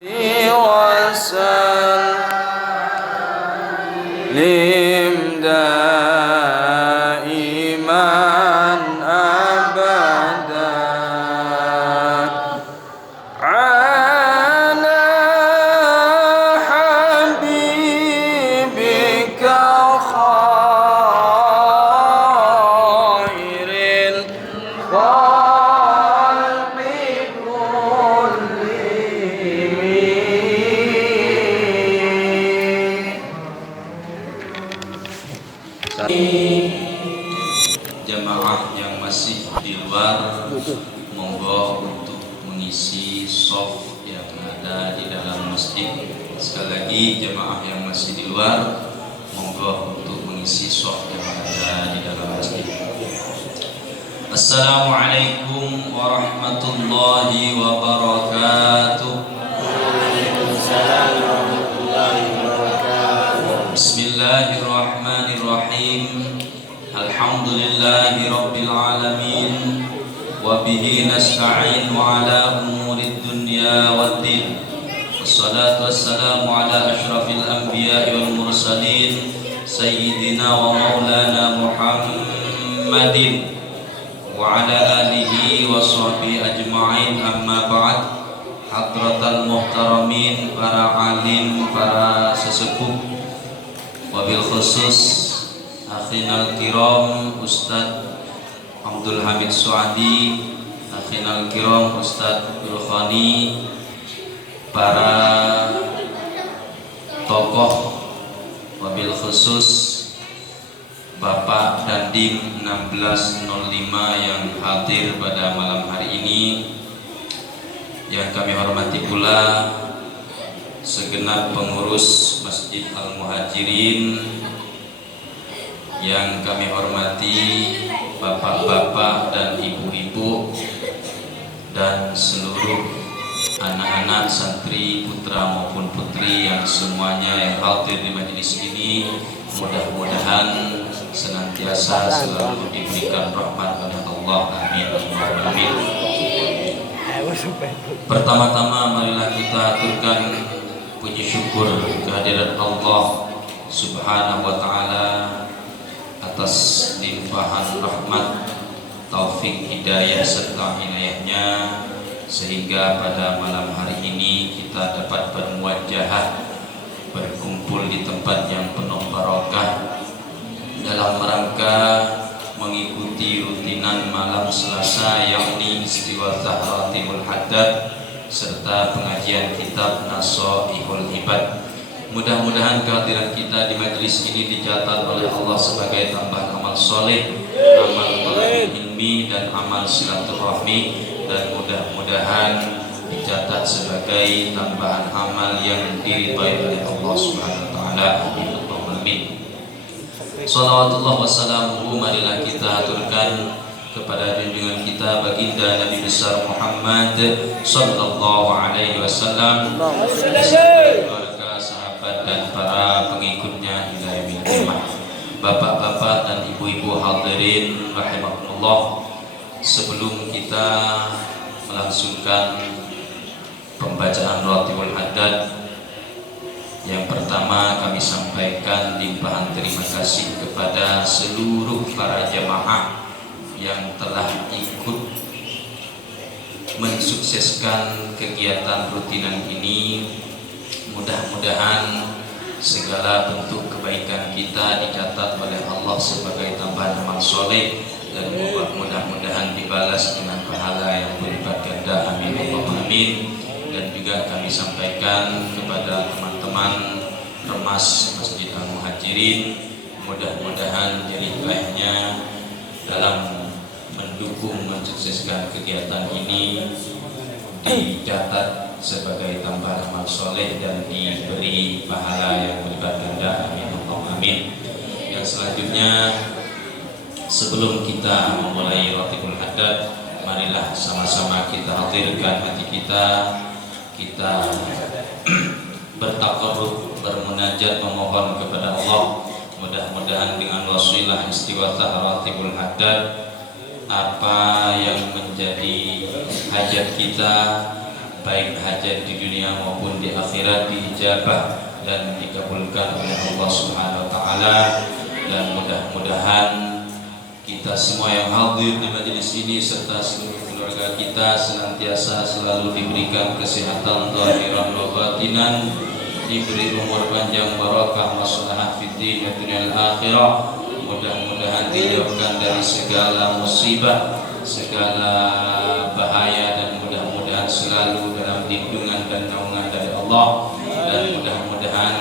وسلم دائما أبدا على حبيبك خير الخلق Jamaah yang masih di luar, monggo untuk mengisi shaf yang ada di dalam masjid. Sekali lagi, jamaah yang masih di luar, monggo untuk mengisi shaf yang ada di dalam masjid. Assalamualaikum warahmatullahi wabarakatuh. Waalaikumsalam warahmatullahi wabarakatuh. Bismillahirrahmanirrahim. Alhamdulillahi rabbil alamin. Wa bihi nasta'inu ala umurid dunya waddin. Wassalatu wassalamu ala ashrafil anbiya'i wal mursalin sayyidina wa maulana Muhammadin wa ala alihi wa sahbihi ajma'in. Amma ba'd. Hadratal muhtaramin, para alim, para sesepuh, wabil khusus akhinal kiram Ustadz Abdul Hamid Suadi, akhinal kiram Ustadz Bilkhani, para tokoh, wabil khusus Bapak Dandim 1605 yang hadir pada malam hari ini. Yang kami hormati pula segenap pengurus Masjid Al-Muhajirin, yang kami hormati bapak-bapak dan ibu-ibu dan seluruh anak-anak santri putra maupun putri yang semuanya yang hadir di majelis ini, mudah-mudahan senantiasa selalu diberikan rahmat oleh Allah. Amin. Amin. Pertama-tama marilah kita aturkan puji syukur kehadirat Allah Subhanahu wa taala atas limpahan rahmat, taufik, hidayah serta inayahnya, sehingga pada malam hari ini kita dapat bermuajahah, berkumpul di tempat yang penuh barokah dalam rangka mengikuti rutinan malam Selasa, yakni Istighosah Ratibul Haddad serta pengajian kitab Nasoihul Ibad. Mudah-mudahan kehadiran kita di majelis ini dicatat oleh Allah sebagai tambahan amal soleh, amal thalabul ilmi, dan amal silaturahmi, dan mudah-mudahan dicatat sebagai tambahan amal yang diridhai oleh Allah Subhanahu wa taala. Amin. Shalawatullah wassalamuhu, marilah kita aturkan kepada junjungan kita baginda Nabi besar Muhammad sallallahu alaihi wasallam, keluarga, sahabat dan para pengikutnya hingga yaumil qiyamah. Bapak-bapak dan ibu-ibu hadirin rahimakumullah, sebelum kita melangsungkan pembacaan Ratibul Haddad, yang pertama kami sampaikan limpahan terima kasih kepada seluruh para jamaah yang telah ikut mensukseskan kegiatan rutinan ini. Mudah-mudahan segala bentuk kebaikan kita dicatat oleh Allah sebagai tambahan amal soleh, dan mudah-mudahan dibalas dengan pahala yang berlipat ganda. Amin Allahumma amin. Dan juga kami sampaikan kepada teman-teman Remas Masjid Al-Muhajirin, mudah-mudahan jerih-jerihnya dalam mendukung mensukseskan kegiatan ini dicatat sebagai tambahan amal soleh dan diberi pahala yang berlipat ganda. Amin Allahumma amin. Yang selanjutnya, sebelum kita memulai Ratibul Haddad, marilah sama-sama kita hadirkan hati kita bertakarrub, bermunajat, memohon kepada Allah. Mudah-mudahan dengan wasilah Istighosah Ratibul Haddad, apa yang menjadi hajat kita baik hajat di dunia maupun di akhirat diijabah dan dikabulkan oleh Allah Subhanahu wa taala. Dan mudah-mudahan kita semua yang hadir di majelis ini serta seluruh keluarga kita senantiasa selalu diberikan kesehatan zahiran wa batinan, diberi umur panjang, barakah, maslahat fid din wa dunyal akhirah. Mudah-mudahan dijauhkan dari segala musibah, segala bahaya, dan mudah-mudahan selalu dalam lindungan dan naungan dari Allah. Dan mudah-mudahan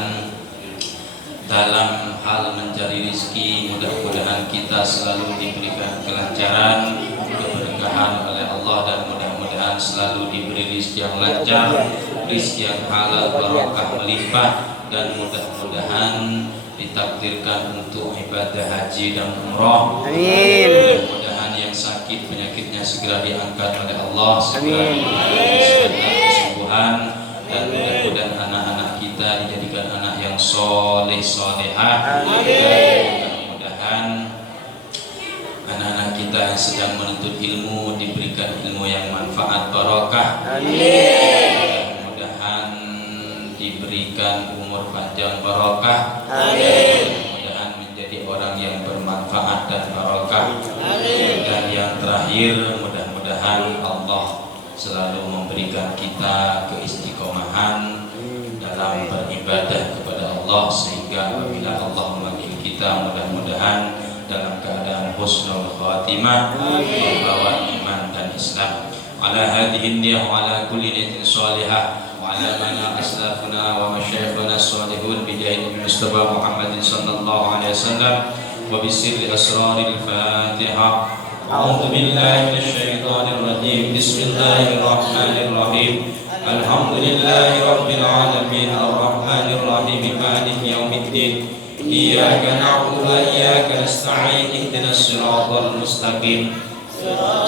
dalam hal mencari rezeki, mudah-mudahan kita selalu diberikan kelancaran, keberkahan oleh Allah, dan mudah-mudahan selalu diberi rezeki yang lancar, rezeki yang halal, barakah, melimpah, dan mudah-mudahan ditakdirkan untuk ibadah haji dan umrah. Amin. Mudah-mudahan yang sakit penyakitnya segera diangkat oleh Allah, segera diberikan kesembuhan, dan mudah-mudahan anak-anak kita dijadikan anak yang soleh solehah. Mudah-mudahan anak-anak kita yang sedang menuntut ilmu diberikan ilmu yang manfaat, barakah. Mudah-mudahan diberikan umur panjang, barakah. Mudah-mudahan menjadi orang yang bermanfaat dan barakah. Dan yang terakhir, mudah-mudahan Allah selalu memberikan kita keistiqomahan dalam beribadah kepada Allah, sehingga apabila Allah memanggil kita, mudah-mudahan dalam keadaan husnul khatimah, membawa iman dan Islam. Ala hadhihi niyyah wa ala kulli niyatin salihah wa ala mana aslafuna wa masyayikhuna salihun bi jahi Mustafa Muhammadin sallallahu alaihi wasallam wa bi sirri asraril Fatihah. A'udzu billahi minasyaitonir rajim. Bismillahirrahmanirrahim. Alhamdulillahi rabbil alamin arrahmanir rahim maliki yaumiddin. Iyyaka na'budu wa iyyaka nasta'in ihdinas siratal mustaqim.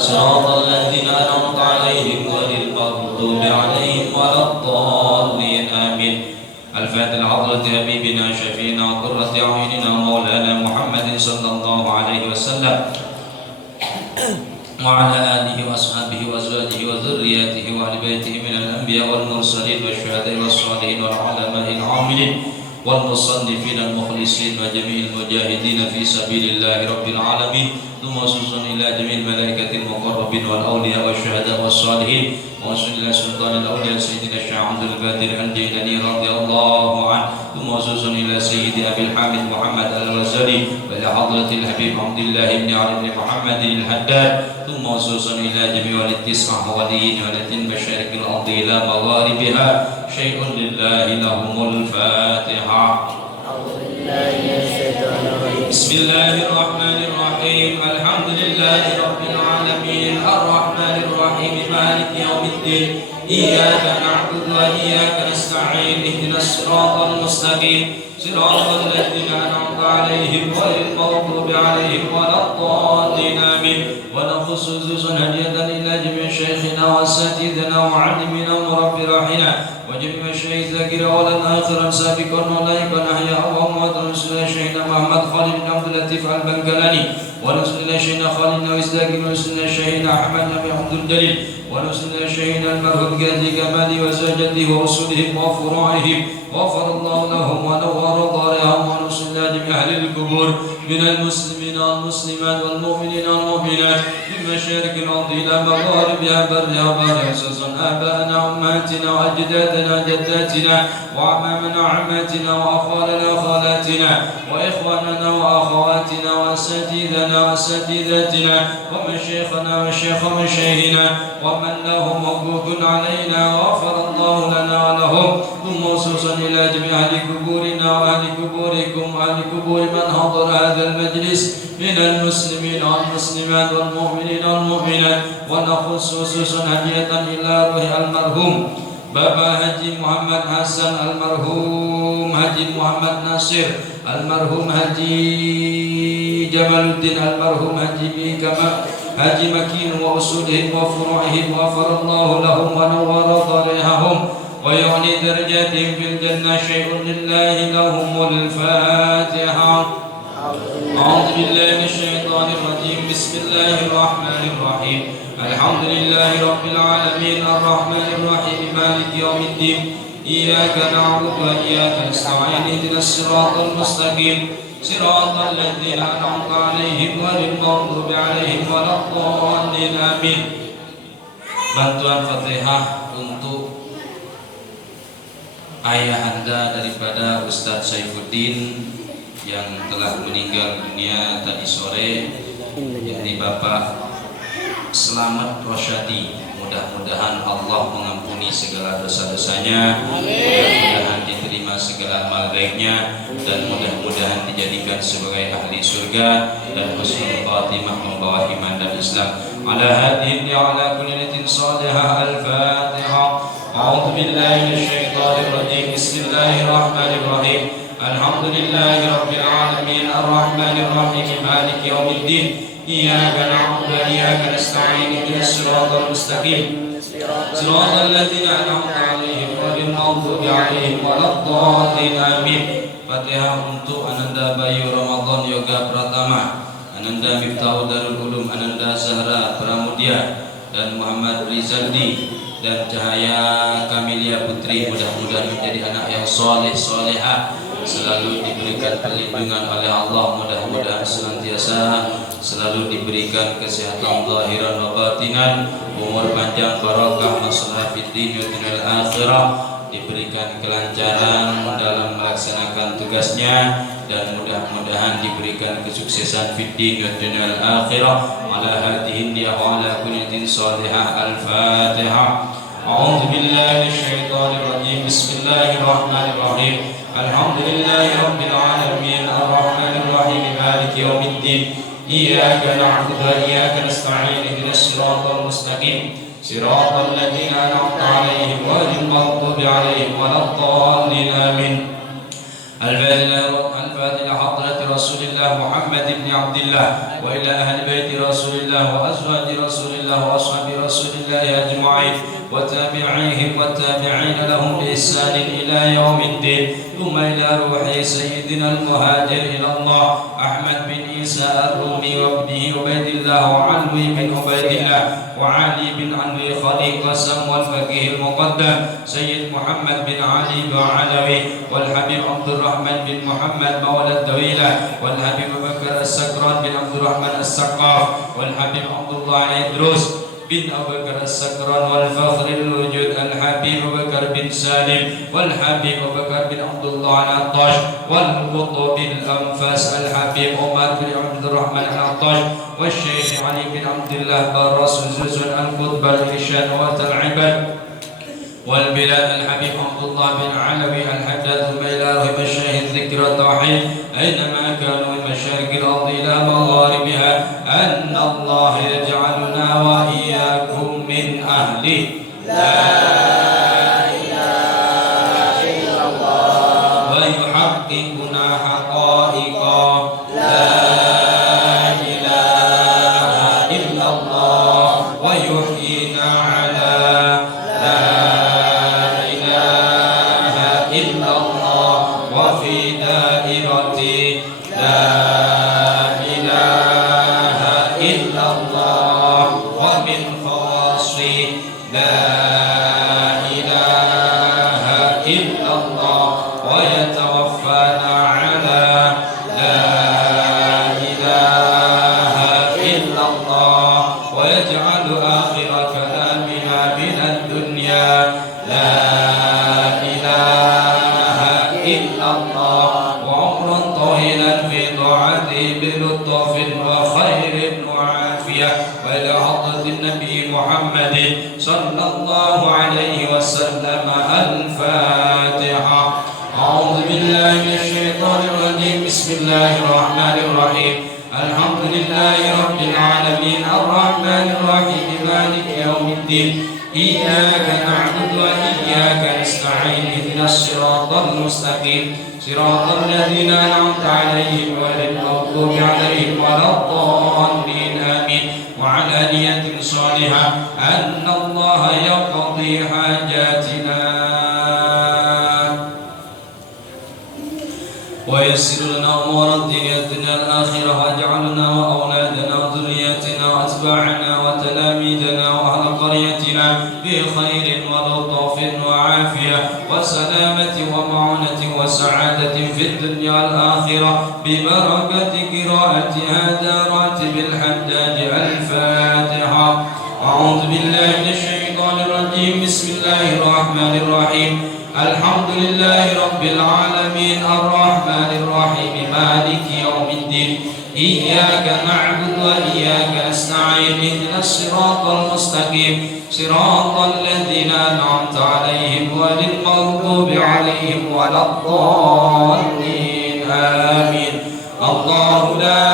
Siratal ladzina an'amta 'alaihim ghairil maghdubi 'alaihim waladdallin. Amin. Al-Fatihah hadrati habibina syafiina qurrati a'yunina maulana Muhammadin sallallahu alaihi wasallam wa ala alihi wa ashabihi wa azwajihi wa dhurriyyatihi wa ahli baitihi minal anbiya wal mursalin wasyuhada'i was shalihin wal ulama'il 'amilin wal musannifin al mukhlisin wa jami'il mujahidin fi sabilillahi rabbil alamin. Thumma susun ila jami'il malaikatil muqarrabin wal awliya wasyuhada' was shalihin wa ila sultanil awliya sayyidina Syekh Abdul Qadir Al-Jailani radhiyallahu anhu. Thumma susun ila sayyidi Abil Hamid Muhammad Al-Ghazali wa ila hadratil Habib Abdullah ibn Ali ibn Muhammad Al-Haddad. Thumma susun ila jami'il tis'ah waliyin wa latin masyarikil ardi ila magharibiha. Syai'un lillahi lahumul Fatihah. Bismillahirrahmanirrahim. Alhamdulillahi rabbil alamin arrahmanir rahim maliki yaumiddin. Iyyaka na'budu wa iyyaka nasta'in ihdinas siratal mustaqim. Siratal ladzina an'amta 'alaihim ghairil maghdubi 'alaihim waladdallin. Amin. Wa nakhussu hadiyatan ila jami'i syayikhina wa asatidina wa 'allimina wa rabbi rahina وجميع الشهيد ذاكرا ولا آخرا سابقا ولايقا أحياء وأموات. ونرسل إلى شيخنا محمد خالد بن عبد اللطيف البنكلاني ونرسل إلى شيخنا خالد بن وزداك ونرسل إلى شيخنا أحمد بن عبد الدليل ونرسل إلى شيخنا المرحوم قاضي كمالي وزوجته ورسلهم وفروعهم غفر الله لهم ونور ضارهم. ونرسل إلى جميع أهل القبور من المسلمين والمسلمات والمؤمنين والمؤمنات من مشارق الأرض إلى مغاربها برها وبحرها. آباءنا وأمهاتنا وأجدادنا وجداتنا وأعمامنا وعماتنا وأخوالنا وخالاتنا وإخواننا وأخواتنا وأساتذتنا وأساتذتنا ومشايخنا وشيخ مشايخنا ومن لهم حقوق علينا وغفر الله لنا ولهم. ثم خصوصا إلى جميع أهل قبورنا وأهل قبوركم وأهل قبور من حضر هذا المجلس من المسلمين والمسلمات والمؤمنين والمؤمنات. ونخص خصوصا هدية إلى روح المرحوم بابا حجي محمد حسن، المرحوم حجي محمد ناصر، المرحوم حجي جمال الدين، المرحوم حجي كمال حجي مكين وأصولهم وفروعهم. غفر الله لهم ونور ضريحهم ويعني درجاتهم في الجنة. شيء لله لهم الفاتحة. أعوذ بالله من الشيطان الرجيم. بسم الله الرحمن الرحيم. الحمد لله رب العالمين الرحمن الرحيم مالك يوم الدين إياك نعبد وإياك نستعين اهدنا الصراط المستقيم صراط الذين أنعمت عليهم غير المغضوب عليهم ولا الضالين آمين. Bantuan Fatihah untuk ayahanda daripada Ustadz Saifuddin yang telah meninggal dunia tadi sore, yakni Bapak Selamat Rosyadi. Mudah-mudahan Allah mengampuni segala dosa-dosanya, mudah-mudahan diterima segala amal baiknya, dan mudah-mudahan dijadikan sebagai ahli surga dan husnul khatimah membawa iman dan Islam. Ala hadin ala kulli niyatin salihah. Al-Fatihah. A'udzu billahi minasyaitonir rajim. Bismillahirrahmanirrahim. Alhamdulillahi rabbil alamin arrahmanir rahim maliki yaumiddin. Iyyaka na'budu wa iyyaka nasta'in ihdinas siratal mustaqim siratal ladzina an'amta 'alaihim ghairil maghdubi 'alaihim waladdallin amin. Fatihah untuk Ananda Bayu Ramadan Yoga Pratama, Ananda Miftahul Darul Ulum, Ananda Zahra Pramudia, dan Muhammad Rizaldi dan Cahaya Kamilia Putri. Mudah-mudahan menjadi anak yang soleh solehah, selalu diberikan perlindungan oleh Allah, mudah-mudahan senantiasa selalu diberikan kesehatan zahiran wa batinan, umur panjang, barakah, masalah fid din wal akhirah, diberikan kelancaran dalam melaksanakan tugasnya, dan mudah-mudahan diberikan kesuksesan fid din wal akhirah. Ala hadihin ya wa ala kulli salihah. Al-Fatihah. A'udzu billahi minasyaitonir rajim. Bismillahirrahmanirrahim. Alhamdulillahi rabbil alamin arrahmanir rahim maliki yaumiddin. Iyyaka na'budu wa iyyaka nasta'in ihdinas siratal mustaqim siratal ladzina an'amta 'alaihim ghairil maghdubi 'alaihim waladdallin amin. Al-Fatiha hadrat Rasulillah Muhammad ibn Abdullah wa ila ahli baiti Rasulillah wa azwaji Rasulillah wa ashabi Rasulillah ajma'in wa tabi'ihim wa tabi'in lahum bi ihsanin ila yaumiddin. Thumma ila ruhi sayyidina al-muhajir ila Allah Ahmad bin Isa ar-Rumi wa ibnihi Ubaidillah wa Alwi bin Ubaidillah wa Ali bin Alwi Khaliq Qasam wal Faqih al-Muqaddam Sayyid Muhammad bin Ali Ba'alawi wal Habib Abdul Rahman bin Muhammad Mawlad Dawila wal Habib Abu Bakar As-Sakran bin Abdul Rahman As-Saqaf wal Habib Abdullah Idrus bin Abu Bakar As-Sakran wal Fakhrul Wujud Al-Habib Abu Bakar bin Salim wal Habib Abu Bakar bin Abdullah Al-Attash wal Qutb Al-Anfas Al-Habib Umar bin Abdul Rahman Al-Attash wal Syekh Ali bin Abdullah Barras Zuzun Al-Qutb Al-Irsyad wa Al-Ibad والبلاد الحبيب عبد الله بن علوي الحجاج الميلار بشاهد ذكر التوحيد أينما كانوا من مشارق الأرض إلى مغاربها أن الله يجعلنا وإياكم من أهله. لا إله إلا الله ويحققنا حقائقا لا إله إلا الله ويحيينا على صلى الله عليه وسلم. الفاتحة. أعوذ بالله من الشيطان الرجيم. بسم الله الرحمن الرحيم. الحمد لله رب العالمين الرحمن الرحيم مالك يوم الدين. إياك نعبد وإياك نستعين اهدنا الصراط المستقيم صراط الذين أنعمت عليهم غير المغضوب عليهم ولا الضالين آمين. وعلى نية صالحة أن الله يقضي حاجاتنا ويسر لنا أمور الدنيا الآخرة واجعلنا وأولادنا وذرياتنا وأتباعنا وتلاميذنا قريتنا بخير ولطف وعافية وسلامة ومعونة وسعادة في الدنيا والآخرة ببركة قراءة هذا راتب الحداد. الفاتحة. أعوذ بالله من الشيطان الرجيم. بسم الله الرحمن الرحيم. الحمد لله رب العالمين الرحمن الرحيم مالك يوم الدين إياك نعبد وإياك نستعين اهدنا الصراط المستقيم صراط الذين أنعمت عليهم غير المغضوب عليهم ولا الضالين آمين. الله لا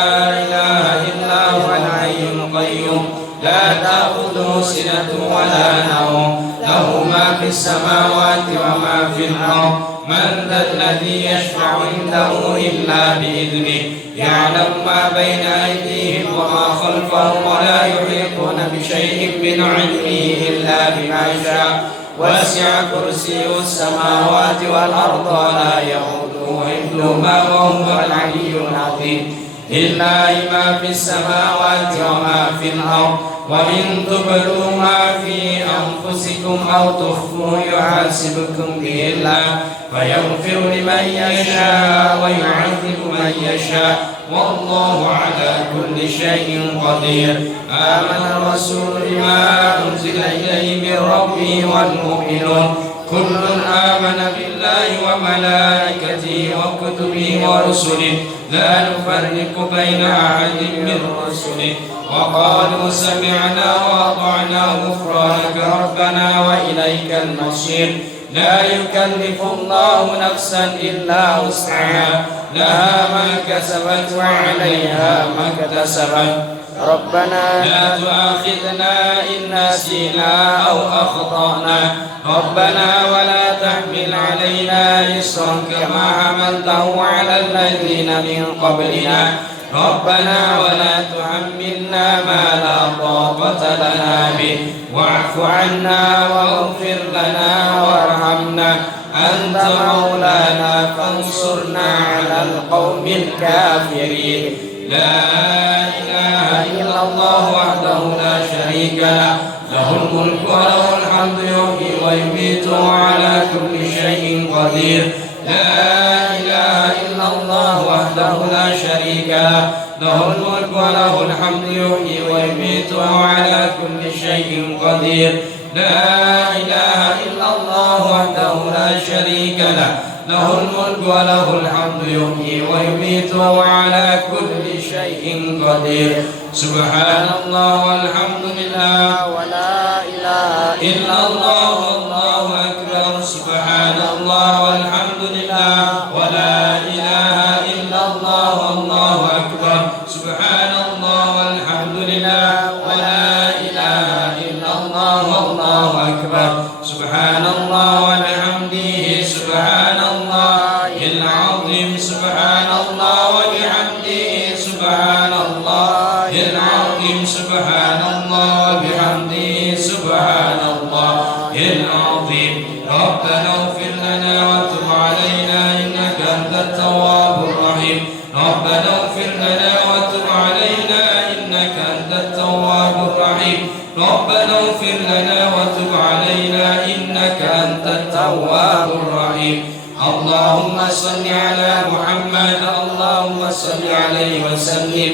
إله إلا هو الحي القيوم لا تأخذه سنة ولا نوم له ما في السماوات وما في الأرض. من ذا الذي يشفع عنده إلا بإذنه يعلم ما بين أيديهم وما خلفهم ولا يحيطون بشيء من علمه إلا بما شاء. وسع كرسيه السماوات والأرض ولا يؤوده حفظهما وهو العلي العظيم. لله ما في السماوات وما في الأرض وإن تبدوا ما في أنفسكم أو تخفوه يحاسبكم به الله فيغفر لمن يشاء ويعذب من يشاء والله على كل شيء قدير. آمن الرسول بما أنزل إليه من ربه والمؤمنون كل آمن بالله وملائكته وكتبه ورسله لا نفرق بين أحد من رسله وقالوا سمعنا وأطعنا غفرانك ربنا وإليك المصير. لا يكلف الله نفسا إلا وسعها لها ما كسبت وعليها ما اكتسبت. ربنا لا تؤاخذنا إن نسينا أو أخطأنا ربنا ولا تحمل علينا إصرا كما حملته على الذين من قبلنا ربنا ولا تحملنا ما لا طاقة لنا به واعف عنا واغفر لنا وارحمنا أنت مولانا فانصرنا على القوم الكافرين. لا إله إلا الله وحده لا شريك له له الملك وله الحمد يحيي ويميت وعلى كل شيء قدير. لا إله إلا الله وحده لا شريك له له الملك وله الحمد يحيي ويميت وعلى كل شيء قدير. لا إله إلا الله وحده لا شريك له له الملك وله الحمد يحيي ويميت وعلى كل شيء قدير. سبحان الله والحمد لله ولا إله إلا الله والله أكبر. سبحان الله والحمد لله ولا إله إلا الله والله أكبر. سبحان الله والحمد لله ولا إله إلا الله والله أكبر. سبحان الله وبحمده سبحان الله العظيم. سبحان الله وبحمده سبحان الله العظيم. سبحان الله وبحمده سبحان الله العظيم. ربنا اغفر لنا وتب علينا إنك أنت التواب الرحيم. ربنا اغفر لنا وتب علينا إنك أنت التواب الرحيم. ربنا اغفر لنا وتب علينا إنك أنت التواب الرحيم. اللهم صل على محمد اللهم صل عليه وسلم.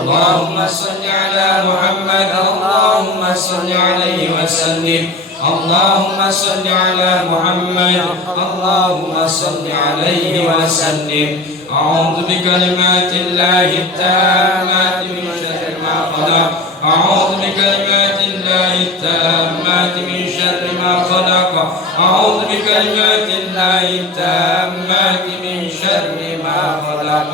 اللهم صل على محمد اللهم صل عليه وسلم. اللهم صل على محمد اللهم صل عليه وسلم. أعوذ بكلمات الله التامات من شر ما خلق. أعوذ بكلمات الله التامات من شر ما خلق. أعوذ بكلمات الله التامات من شر ما خلق.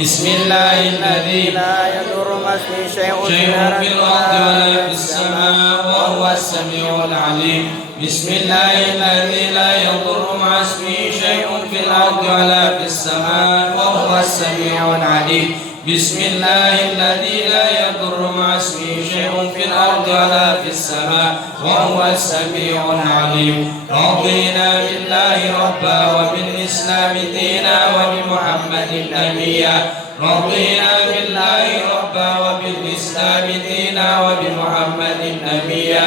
بسم الله الذي لا يضر مع اسمه شيء في الأرض ولا في السماء وهو السميع العليم. بسم الله الذي لا يضر مع اسمه شيء في الأرض ولا في السماء وهو السميع العليم. بسم الله الذي لا يضر مع اسمه شيء في الأرض ولا في السماء وهو السميع العليم. رضينا بالله ربا وبالإسلام دينا وبمحمد نبيا. رضينا بالله ربا وبالإسلام دينا وبمحمد نبيا.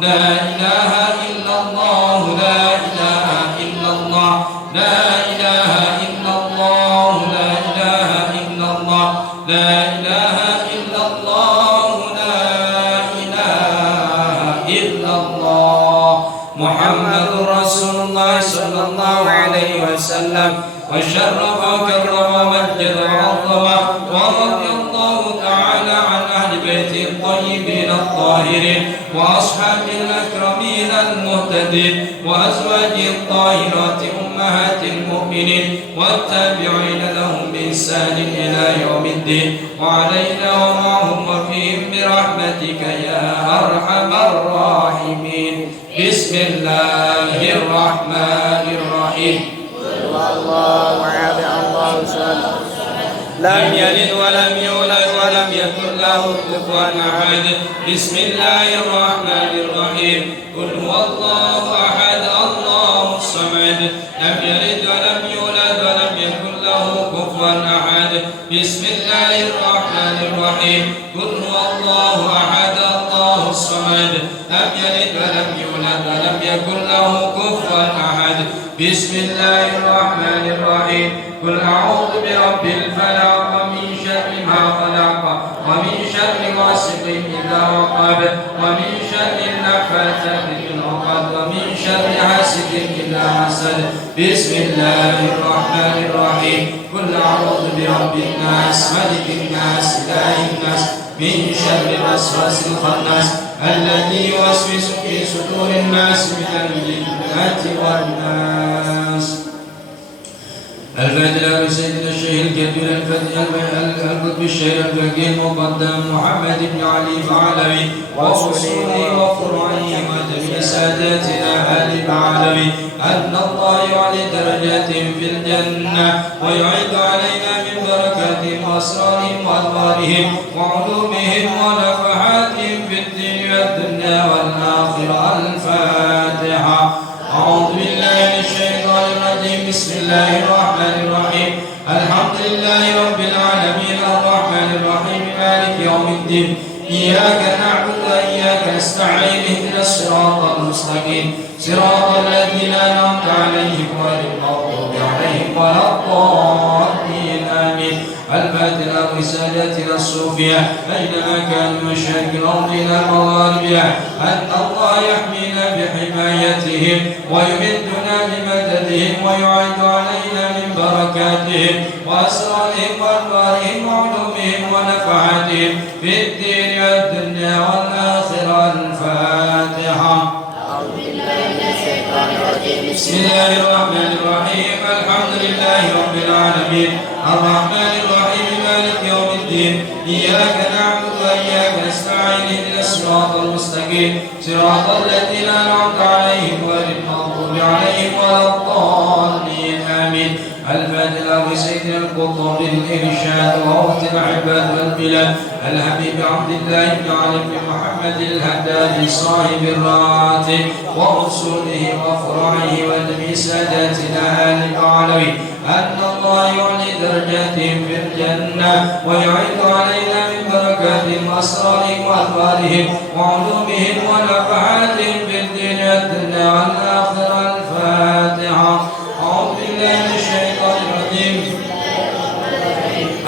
لا إله إلا الله لا إله إلا الله لا إله إلا الله لا إله إلا الله لا إله إلا الله لا إله إلا الله محمد رسول الله صلى الله عليه وسلم وشرف وكرم ومجد وعظم ورضي الله تعالى عن أهل بيته الطيبين الطاهرين وأصحاب الأكرمين المهتدين وأزواجه الطاهرات أمهات المؤمنين والتابعين لهم بإحسان إلى يوم الدين وعلينا ومعهم وفيهم برحمتك يا أرحم الراحمين بسم الله الرحمن الرحيم الله أحد الله الصمد لم يلد ولم يولد ولم يكن له كفوا أحد بسم الله الرحمن الرحيم قل هو الله أحد الله الصمد لم يلد ولم يولد ولم يكن له كفوا أحد بسم الله الرحمن الرحيم قل هو الله أحد الله الصمد لم يلد ولم يولد ولم يكن له كفوا أحد بسم الله الرحمن الرحيم قل أعوذ برب الفلق من شر ما خلق ومن شر غاسق إذا وقب ومن شر النفاثات في العقد ومن شر حاسد إذا حسد بسم الله الرحمن الرحيم قل أعوذ برب الناس ملك الناس إله الناس من شر الوسواس الخناس الذي يوسوس في صدور الناس من الجنة والناس الفاتحة لسيدنا الشيخ الكبير الفاتحة القطب الشيخ الفقيه المقدم محمد بن علي العلوي وأصوله وفروعه وجميع ساداتنا آل العالمين أن الله يعلي درجاتهم في الجنة ويعيد علينا من بركاتهم وأسرارهم وأنوارهم وعلومهم ونفحاتهم في الدين والدنيا والآخرة الفاتحة أعوذ بالله من الشيطان الرجيم بسم الله الرحمن الرحيم الحمد لله رب العالمين الرحمن الرحيم مالك يوم الدين إياك نعبد وإياك نستعين اهدنا الصراط المستقيم صراط الذين أنعمت عليهم غير المغضوب عليهم ولا الضالين آمين الفاتحة رسالتنا الصوفية أينما كانوا مشارق الأرض إلى مغاربها أن الله يحمينا بحمايتهم ويمدنا بمددهم ويعيد علينا من بركاتهم وأسرارهم وأنوارهم وعلومهم ونفعاتهم في الدين والدنيا والآخرة الفاتحة بسم الله الرحمن الرحيم الحمد لله رب العالمين الرحمن الرحيم مالك يوم الدين إياك نعبد وإياك نستعين اهدنا الصراط المستقيم صراط الذين أنعمت عليهم غير المغضوب عليهم ولا الضالين آمين الفاتحة بسيدنا القطب الإرشاد ووقت العباد والبلاد الحبيب عبد الله بن علي بن محمد الهداد صاحب الراتب ورسوله وفرعه وجميع ساداتنا آل العلوي أن الله يعلي درجاتهم في الجنة ويعيد علينا من بركاتهم وأسرارهم وأنوارهم وعلومهم ونفحاتهم في الدين والدنيا والآخرة الفاتحة أعوذ بالله من الشيطان الرجيم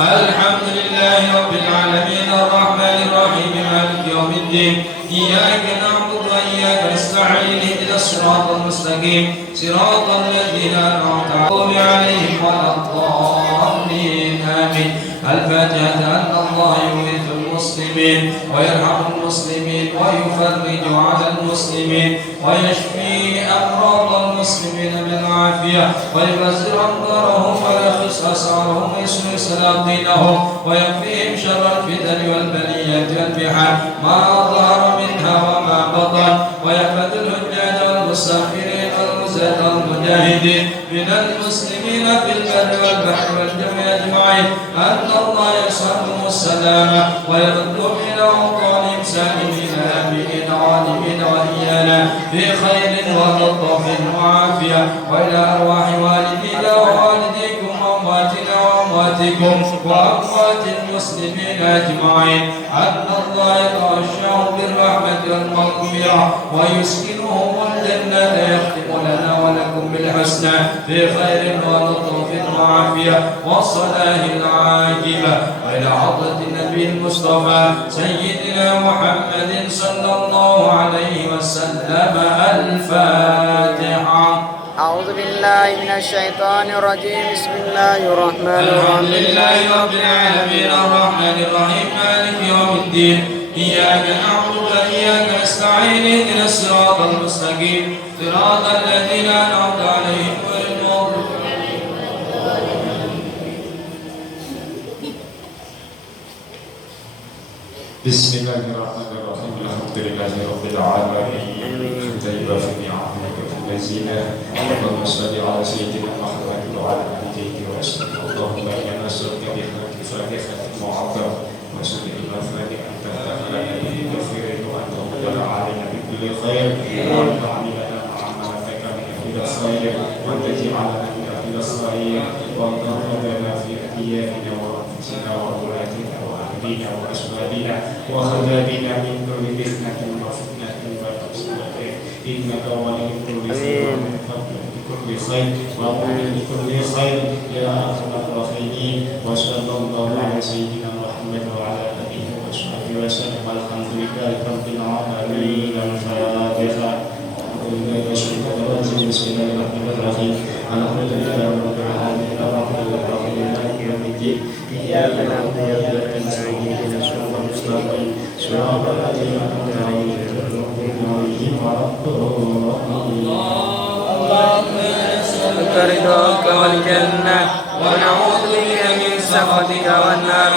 الحمد لله رب العالمين الرحمن الرحيم مالك يوم الدين إياك نعبد وإياك نستعين اهدنا الصراط المستقيم صراط الذين أنعمت عليهم ولا الضالين آمين الفاتحة أن الله يورث المسلمين ويرحم المسلمين ويفرج على المسلمين ويشفي أمراض المسلمين بالعافية ويبزر أمطارهم ويخص أسعارهم ويسر سلاطينهم ويكفيهم شر الفتن والبليات والبحار ما ظهر منها وما بطن ويحفظ الحجاج والمسافرين والغزاة والمجاهدين من المسلمين في البر والبحر والجو أجمعين أن الله يسألهم السلامة ويردهم إلى أوطانهم سالمين آمنين عالمين وليانا في خير ولطف وعافية وإلى أرواح والدينا ووالديكم وأمواتنا وأموات أخواتكم وأخوات المسلمين أجمعين أن الله يتغشاهم بالرحمة والمغفرة ويسكنهم الجنة يختم لنا ولكم بالحسنى في خير ولطف وعافية والصلاح العاجلة وإلى حضرة النبي المصطفى سيدنا محمد صلى الله عليه وسلم. الفاتحة. أعوذ بالله من الشيطان الرجيم. بسم الله الرحمن الرحيم. الحمد لله رب العالمين الرحمن الرحيم مالك يوم الدين إياك نعبد وإياك نستعين اهدنا الصراط المستقيم صراط الذين أنعمت عليهم غير المغضوب عليهم. بسم الله الرحمن الرحيم الحمد لله رب العالمين طيب في نعمك في الذين اللهم صل على سيدنا محمد وعلى آله وصحبه اللهم إنا نسألك بحق فاتحة المعظم وسبح المفاد أن تفتح لنا به كثير وأن تقدر علينا بكل خير وأن تعاملنا مع معرفتك من أهل الخير وأن تجعلنا من أهل الخير وأن تغفرنا في أدياننا وأنفسنا وأولادنا وأهلنا وأسبابنا وخذابنا من كل فتنة وفتنة وتقصير إنك ولي كل خير ومن فضل بكل خير ومؤمن بكل خير يا أرحم الراحمين. وصلى الله على سيدنا محمد وعلى آله وصحبه وسلم. الحمد لله رب العالمين. الفاتحة. بسم الله الرحمن الرحيم. الحمد لله رب العالمين الرحمن الرحيم مالك يوم الدين إياك نعبد وإياك نستعين اهدنا الصراط المستقيم صراط الذين أنعمت عليهم غير المغضوب عليهم ولا الضالين. اللهم نسألك رضاك والجنة ونعوذ بك من سخطك والنار.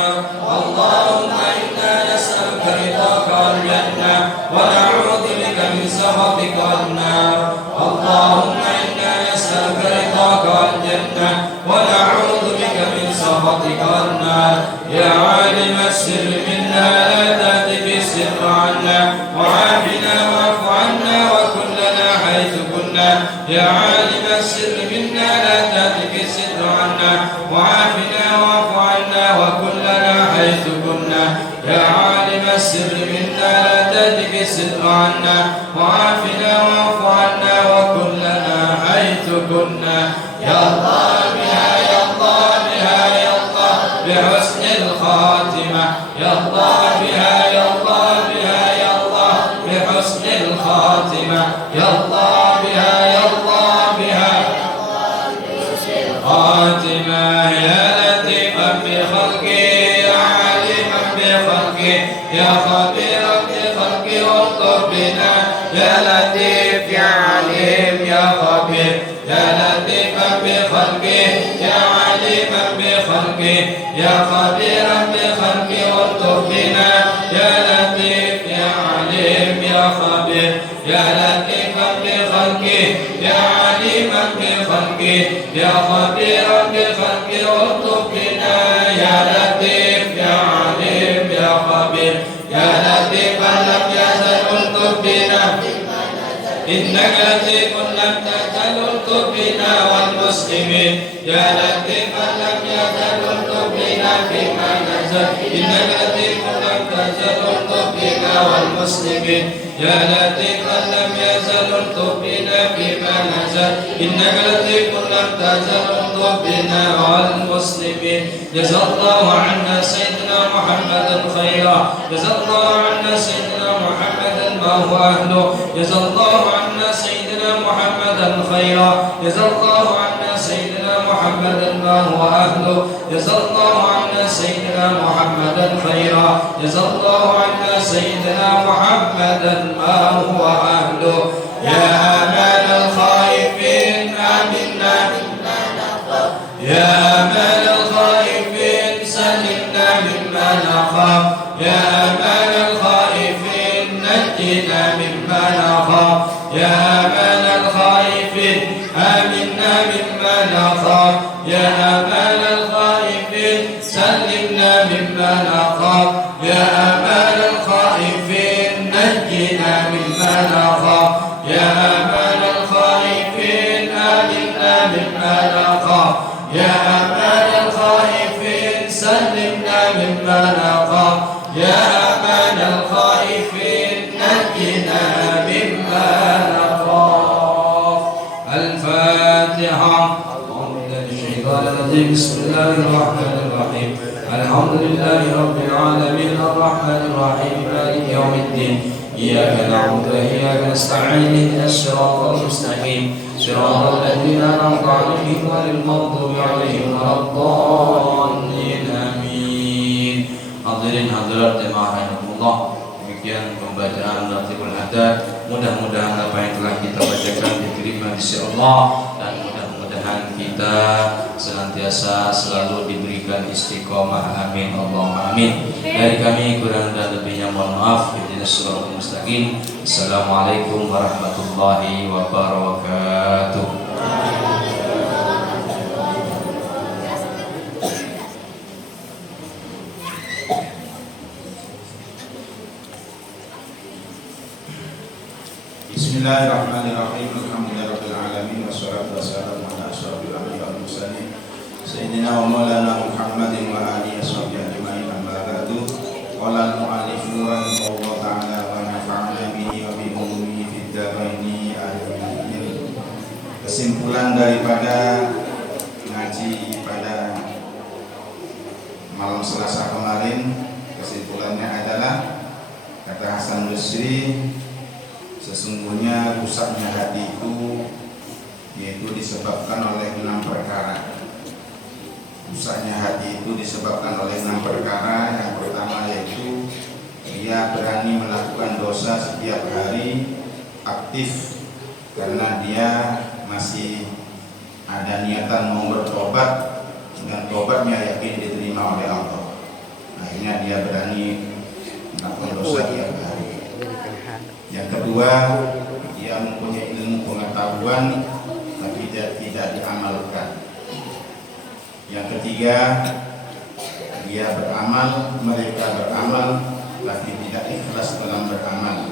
اللهم إنا نسألك رضاك والجنة ونعوذ بك من سخطك والنار. اللهم إنا نسألك رضاك والجنة ونعوذ بك من سخطك والنار. يا عالم السر منا لا تهتك السر عنا وعافنا واعف عنا وكلنا حيث كنا. يا عالم السر منا لا تهتك السر عنا وعافنا واعف عنا وكلنا حيث كنا. يا عالم السر منا لا تهتك السر عنا وعافنا واعف عنا وكلنا حيث كنا. يا الله بها يا الله بها يا الله بحسن الخاتمة. يا الله بها يا الله بها يا الله بحسن الخاتمة. يا الله بها يا الله بها خاتمة. يا لطيفا بخلقه يا عليما بخلقه يا خبيرا بخلقه والطف بنا. يا لطيف يا عليم يا خبير يا لطيفا بخلقه يا عليما بخلقه يا خبيرا بخلقه والطف بنا. يا لطيف يا عليم يا خبير يا لطيفا بخلقه يا عليما بخلقه يا خبيرا بخلقه والطف بنا. يا لطيف يا عليم يا خبير يا لطيفا لم يزل الطف بنا. إنك لطيف لم تزل الطف بنا والمسلمين. يا لطيفا لم يزل الطف بنا فيما نزل. إنك لطيف لم تزل الطف بنا والمسلمين. يا لطيفا لم يزل الطف بنا فيما نزل. إنك لطيف لم تزل الطف بنا والمسلمين. جزا الله عنا سيدنا محمدا خيرا. جزا الله عنا سيدنا محمدا ما هو أهله. جزا الله عنا سيدنا محمدا خيرا. جزا الله عنا سيدنا محمدا ما هو أهله. جزا الله عنا سيدنا محمدا خيرا. جزا الله عنا سيدنا محمدا ما هو أهله. يا أمان الخائفين آمنا مما نخاف. يا أمان الخائفين سلمنا مما نخاف. يا أمان الخائفين نجنا مما نخاف. يا أمان الخائفين آمنا مما نخاف. يا أمان الخائفين سلمنا مما نخاف. يا أمان الخائفين نجنا مما نخاف. يا أمان الخائفين آمنا مما نخاف. يا أمان الخائفين الشيطان الرجيم بسم الله الرحمن الرحيم الحمد لله رب العالمين الرحمن الرحيم مالك يوم الدين إياك نعبد وإياك نستعين اهدنا الصراط المستقيم صراط الذين أنعمت عليهم غير المغضوب عليهم ولا الضالين آمين. Hadirin hadirat jemaah rahimakumullah, demikian pembacaan Ratibul Haddad. Mudah-mudahan apa yang telah kita bacakan diterima di sisi Allah, dan mudah-mudahan kita senantiasa selalu diberikan istiqomah, amin Allahumma amin. Dari kami kurang dan lebihnya mohon maaf. Ihdinas siratal mustaqim. Assalamualaikum warahmatullahi wabarakatuh. Bismillahirrahmanirrahim. Alhamdulillahirabbil alamin wassalatu wassalamu ala asyrofil anbiya'i wal mursalin sayyidina wa maulana Muhammadin wa alihi washabbihi ajmain. Amma ba'du. Qala al-mu'allifu rahimahullah ta'ala wa nafa'ana bihi wa bi ulumihi fid dharaini amin. Kesimpulan daripada ngaji pada malam Selasa kemarin, kesimpulannya adalah kata Hasan Basri, sesungguhnya rusaknya hati itu yaitu disebabkan oleh 6 perkara. Rusaknya hati itu disebabkan oleh 6 perkara. Yang pertama yaitu dia berani melakukan dosa setiap hari, aktif karena dia masih ada niatan mau bertobat, dan tobatnya yakin diterima oleh Allah. Akhirnya dia berani melakukan dosa setiap hari. Yang kedua, dia mempunyai ilmu pengetahuan tapi tidak diamalkan. Yang ketiga, dia beramal, mereka beramal tapi tidak ikhlas dalam beramal.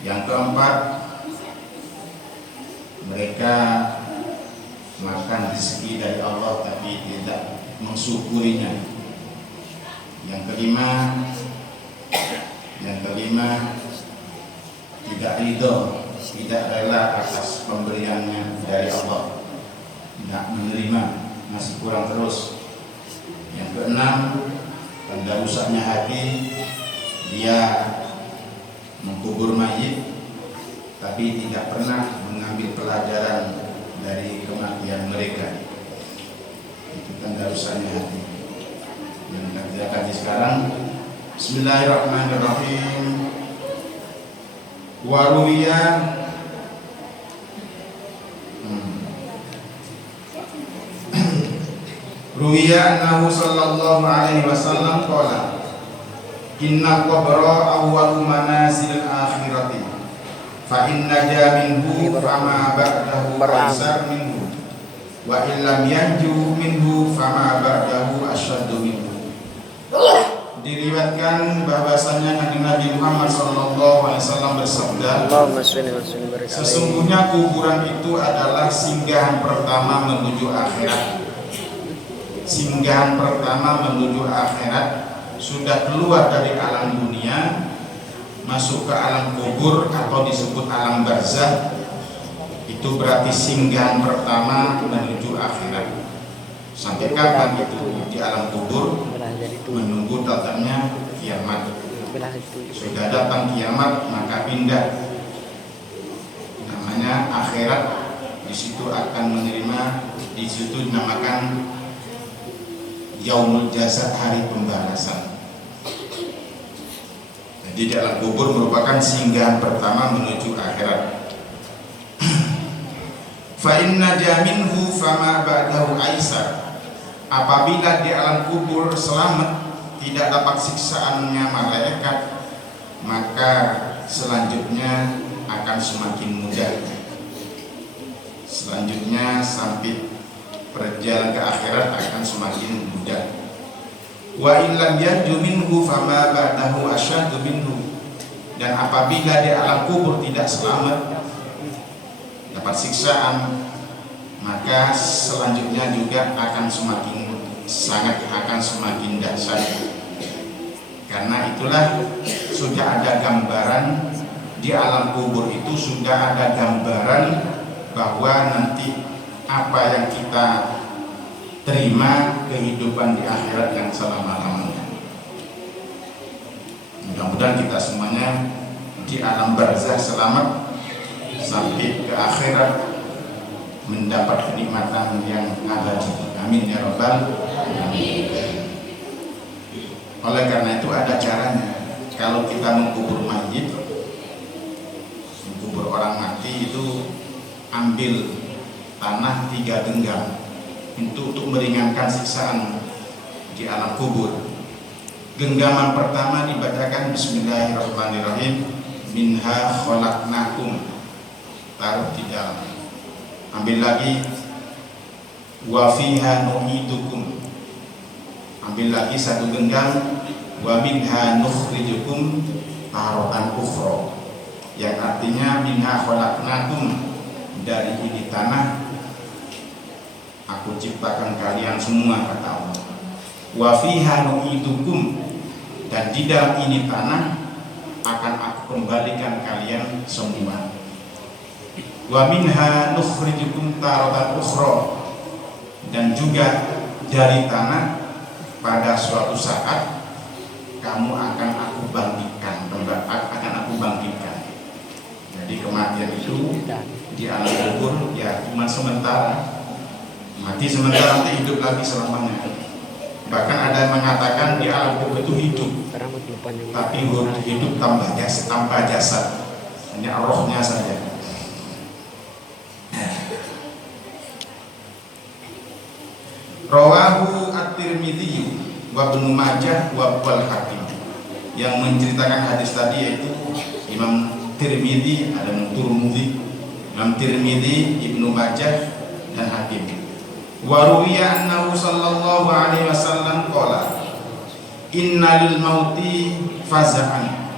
Yang keempat, mereka makan rezeki dari Allah tapi tidak mensyukurinya. Yang kelima, tidak ridho, tidak rela atas pemberiannya dari Allah, tidak menerima, masih kurang terus. Yang keenam, tanda rusaknya hati, dia mengkubur mayit tapi tidak pernah mengambil pelajaran dari kematian mereka. Itu tanda rusaknya hati. Yang kita kaji sekarang, Bismillahirrahmanirrahim. Waruwiya Ruwiya annahu sallallahu alaihi wasallam qala inna qabra awwalu manazil akhirati fa inna jaminhu fama ba'dahu aisar minhu wa illam yanju minhu fama ba'dahu asyaddu minhu. Diriwayatkan bahwasanya Nabi Muhammad SAW bersabda, sesungguhnya kuburan itu adalah singgahan pertama menuju akhirat. Singgahan pertama menuju akhirat. Sudah keluar dari alam dunia, masuk ke alam kubur atau disebut alam barzah, itu berarti singgahan pertama menuju akhirat. Sampai kapan itu di alam kubur? Menunggu datangnya kiamat. Sudah datang kiamat maka pindah, namanya akhirat. Di situ akan menerima, di situ dinamakan Yaumul Jazaa, hari pembalasan. Jadi di alam kubur merupakan singgahan pertama menuju akhirat. Fa inna jaminhu fama ba'dahu aisar. Apabila di alam kubur selamat, tidak dapat siksaannya malaikat, maka selanjutnya akan semakin mudah. Selanjutnya sampai perjalanan ke akhirat akan semakin mudah. Wa illam yanju minhu fama ba'dahu asyaddu minhu. Dan apabila di alam kubur tidak selamat, dapat siksaan, maka selanjutnya juga akan semakin dahsyat. Karena itulah sudah ada gambaran di alam kubur itu, sudah ada gambaran bahwa nanti apa yang kita terima kehidupan di akhirat yang selama-lamanya. Mudah-mudahan kita semuanya di alam barzah selamat sampai ke akhirat mendapat kenikmatan yang abadi. Amin ya rabbal alamin. Oleh karena itu ada caranya. Kalau kita mengkubur mayit, mengkubur orang mati, itu ambil tanah 3 genggam untuk meringankan siksaan di alam kubur. Genggaman pertama dibacakan Bismillahirrahmanirrahim, minha khalaqnakum, taruh di dalam. Ambil lagi, wa fiha nu'idukum, ambil lagi 1 genggam, wa minha nukhrijukum taratan ukhra, yang artinya minha khalaqnakum, dari ini tanah aku ciptakan kalian semua, kata Allah. Wa fiha nu'idukum, dan di dalam ini tanah akan aku kembalikan kalian semua. Wa minha nukhrijukum taratan ukhra, dan juga dari tanah pada suatu saat kamu akan aku bangkitkan, akan aku bangkitkan. Jadi kematian itu di alam kubur ya cuma sementara, mati sementara, nanti hidup lagi selamanya. Bahkan ada yang mengatakan di alam kubur itu hidup, tapi hidup tanpa jasad, hanya rohnya saja. Rawahu at-Tirmidzi wa Ibnu Majah wa Al-Hakim. Yang menceritakan hadis tadi yaitu Imam Tirmidzi, ada Tirmidzi, Imam Tirmidzi, Ibnu Majah dan Hakim. Wa ruwiya annahu sallallahu alaihi wasallam qala innal mauti faza'an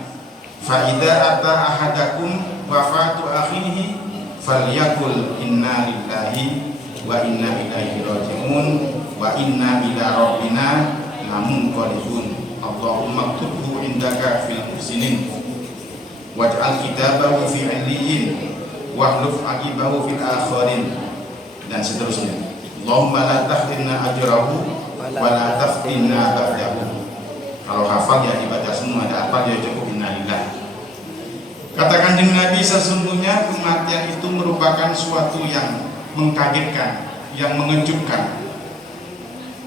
fa idza ata ahadakum wafatu akhihi falyakul inna lillahi wa inna ilaihi raji'un wa inna ila rabbina lamunqalibun. Allahumma aktubhu indaka fil muhsinin waj'al kitabahu fi 'illiyyin wahluf 'aqibahu fil akhirin, dan seterusnya. Allahumma la tahrimna ajrahu wa la taftinna ba'dahu. Kalau hafal ya dibaca semua, ada apa dia cukup innalillah. Kata Kanjeng Nabi, sesungguhnya kematian itu merupakan suatu yang mengkagetkan, yang mengejutkan.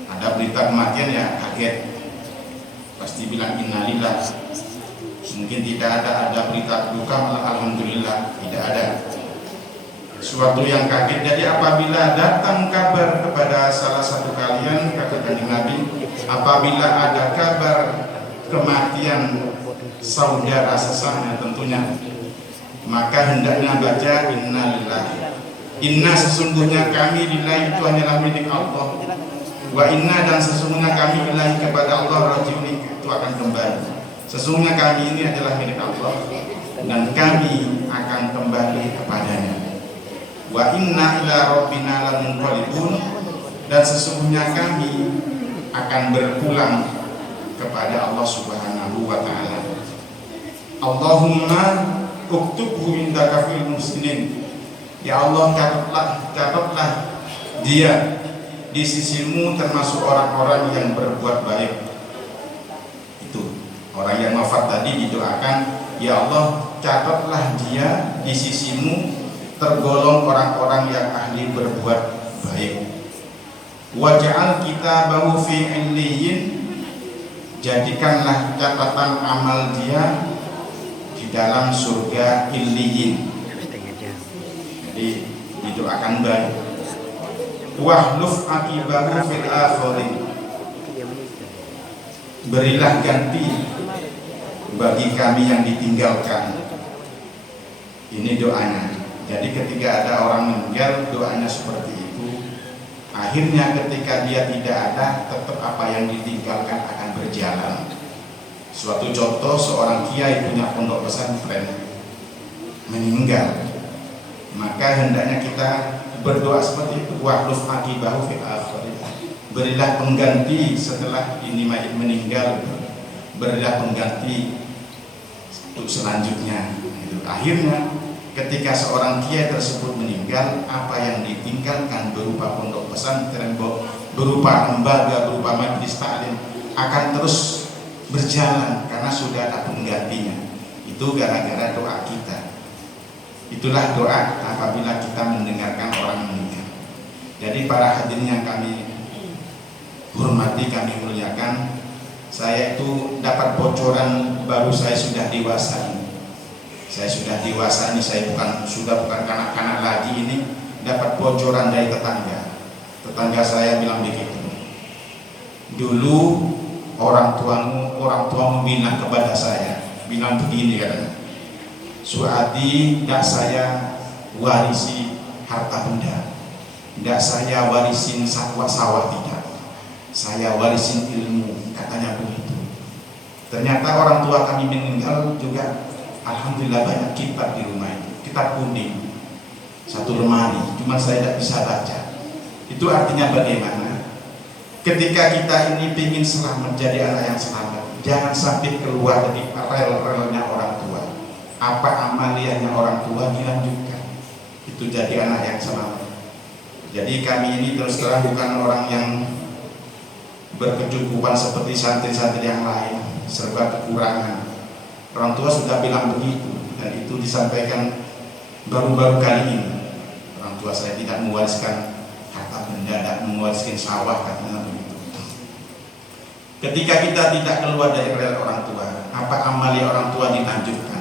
Ada berita kematian ya kaget, pasti bilang innalillah. Mungkin tidak ada berita duka malah alhamdulillah, tidak ada. Suatu yang kaget. Jadi apabila datang kabar kepada salah satu kalian, kata Kanjeng Nabi, apabila ada kabar kematian saudara sesamanya tentunya, maka hendaknya baca innalillah. Inna, sesungguhnya kami lillahi, itu hanyalah milik Allah. Wa inna, dan sesungguhnya kami lillahi, kepada Allah rajiun, itu akan kembali. Sesungguhnya kami ini adalah milik Allah dan kami akan kembali kepadanya. Wa inna ila rabbina lamunqalibun, dan sesungguhnya kami akan berpulang kepada Allah Subhanahu wa taala. Allahumma uktubhu indaka fil muhsinin. Ya Allah, catatlah dia di sisimu termasuk orang-orang yang berbuat baik. Itu orang yang wafat tadi didoakan, ya Allah, catatlah dia di sisimu tergolong orang-orang yang ahli berbuat baik. Waj'al kitabahu fi 'illiyyin, jadikanlah catatan amal dia di dalam surga Illiyyin. Jadi didoakan baik. Wahluf aqibahu fil akhirin, berilah ganti bagi kami yang ditinggalkan. Ini doanya. Jadi ketika ada orang meninggal, doanya seperti itu. Akhirnya ketika dia tidak ada, tetap apa yang ditinggalkan akan berjalan. Suatu contoh, seorang kiai punya pondok pesantren meninggal, maka hendaknya kita berdoa seperti itu. Wahluf aqibahu fil akhirin, berilah pengganti setelah ini mayit meninggal, berilah pengganti untuk selanjutnya. Akhirnya ketika seorang kiai tersebut meninggal, apa yang ditinggalkan berupa pondok pesantren, berupa lembaga, berupa majelis taklim akan terus berjalan karena sudah ada penggantinya. Itu gara-gara doa kita. Itulah doa apabila kita mendengarkan orang meninggal. Jadi para hadirin yang kami hormati, kami muliakan, saya itu dapat bocoran baru saya sudah dewasa ini. Saya sudah dewasa ini, saya sudah bukan kanak-kanak lagi ini, dapat bocoran dari tetangga. Tetangga saya bilang begitu. Dulu orang tuamu bilang kepada saya, bilang begini katanya, Suadi, tidak saya warisi harta benda, tidak saya warisin sawah tidak, saya warisin ilmu, katanya begitu. Ternyata orang tua kami meninggal juga, alhamdulillah banyak kitab di rumah itu, kitab kuning, satu lemari, cuma saya tidak bisa baca. Itu artinya bagaimana? Ketika kita ini ingin selamat, jadi anak yang selamat, jangan sampai keluar dari rel-relnya orang tua. Apa amaliyahnya orang tua dilanjutkan, itu jadi anak yang selamat. Jadi kami ini terus terang bukan orang yang berkecukupan seperti santri-santri yang lain, serba kekurangan. Orang tua sudah bilang begitu, dan itu disampaikan baru-baru kali ini. Orang tua saya tidak mewariskan harta benda, tidak mewariskan sawah, katanya begitu. Ketika kita tidak keluar dari rel orang tua, apa amalia orang tua dilanjutkan?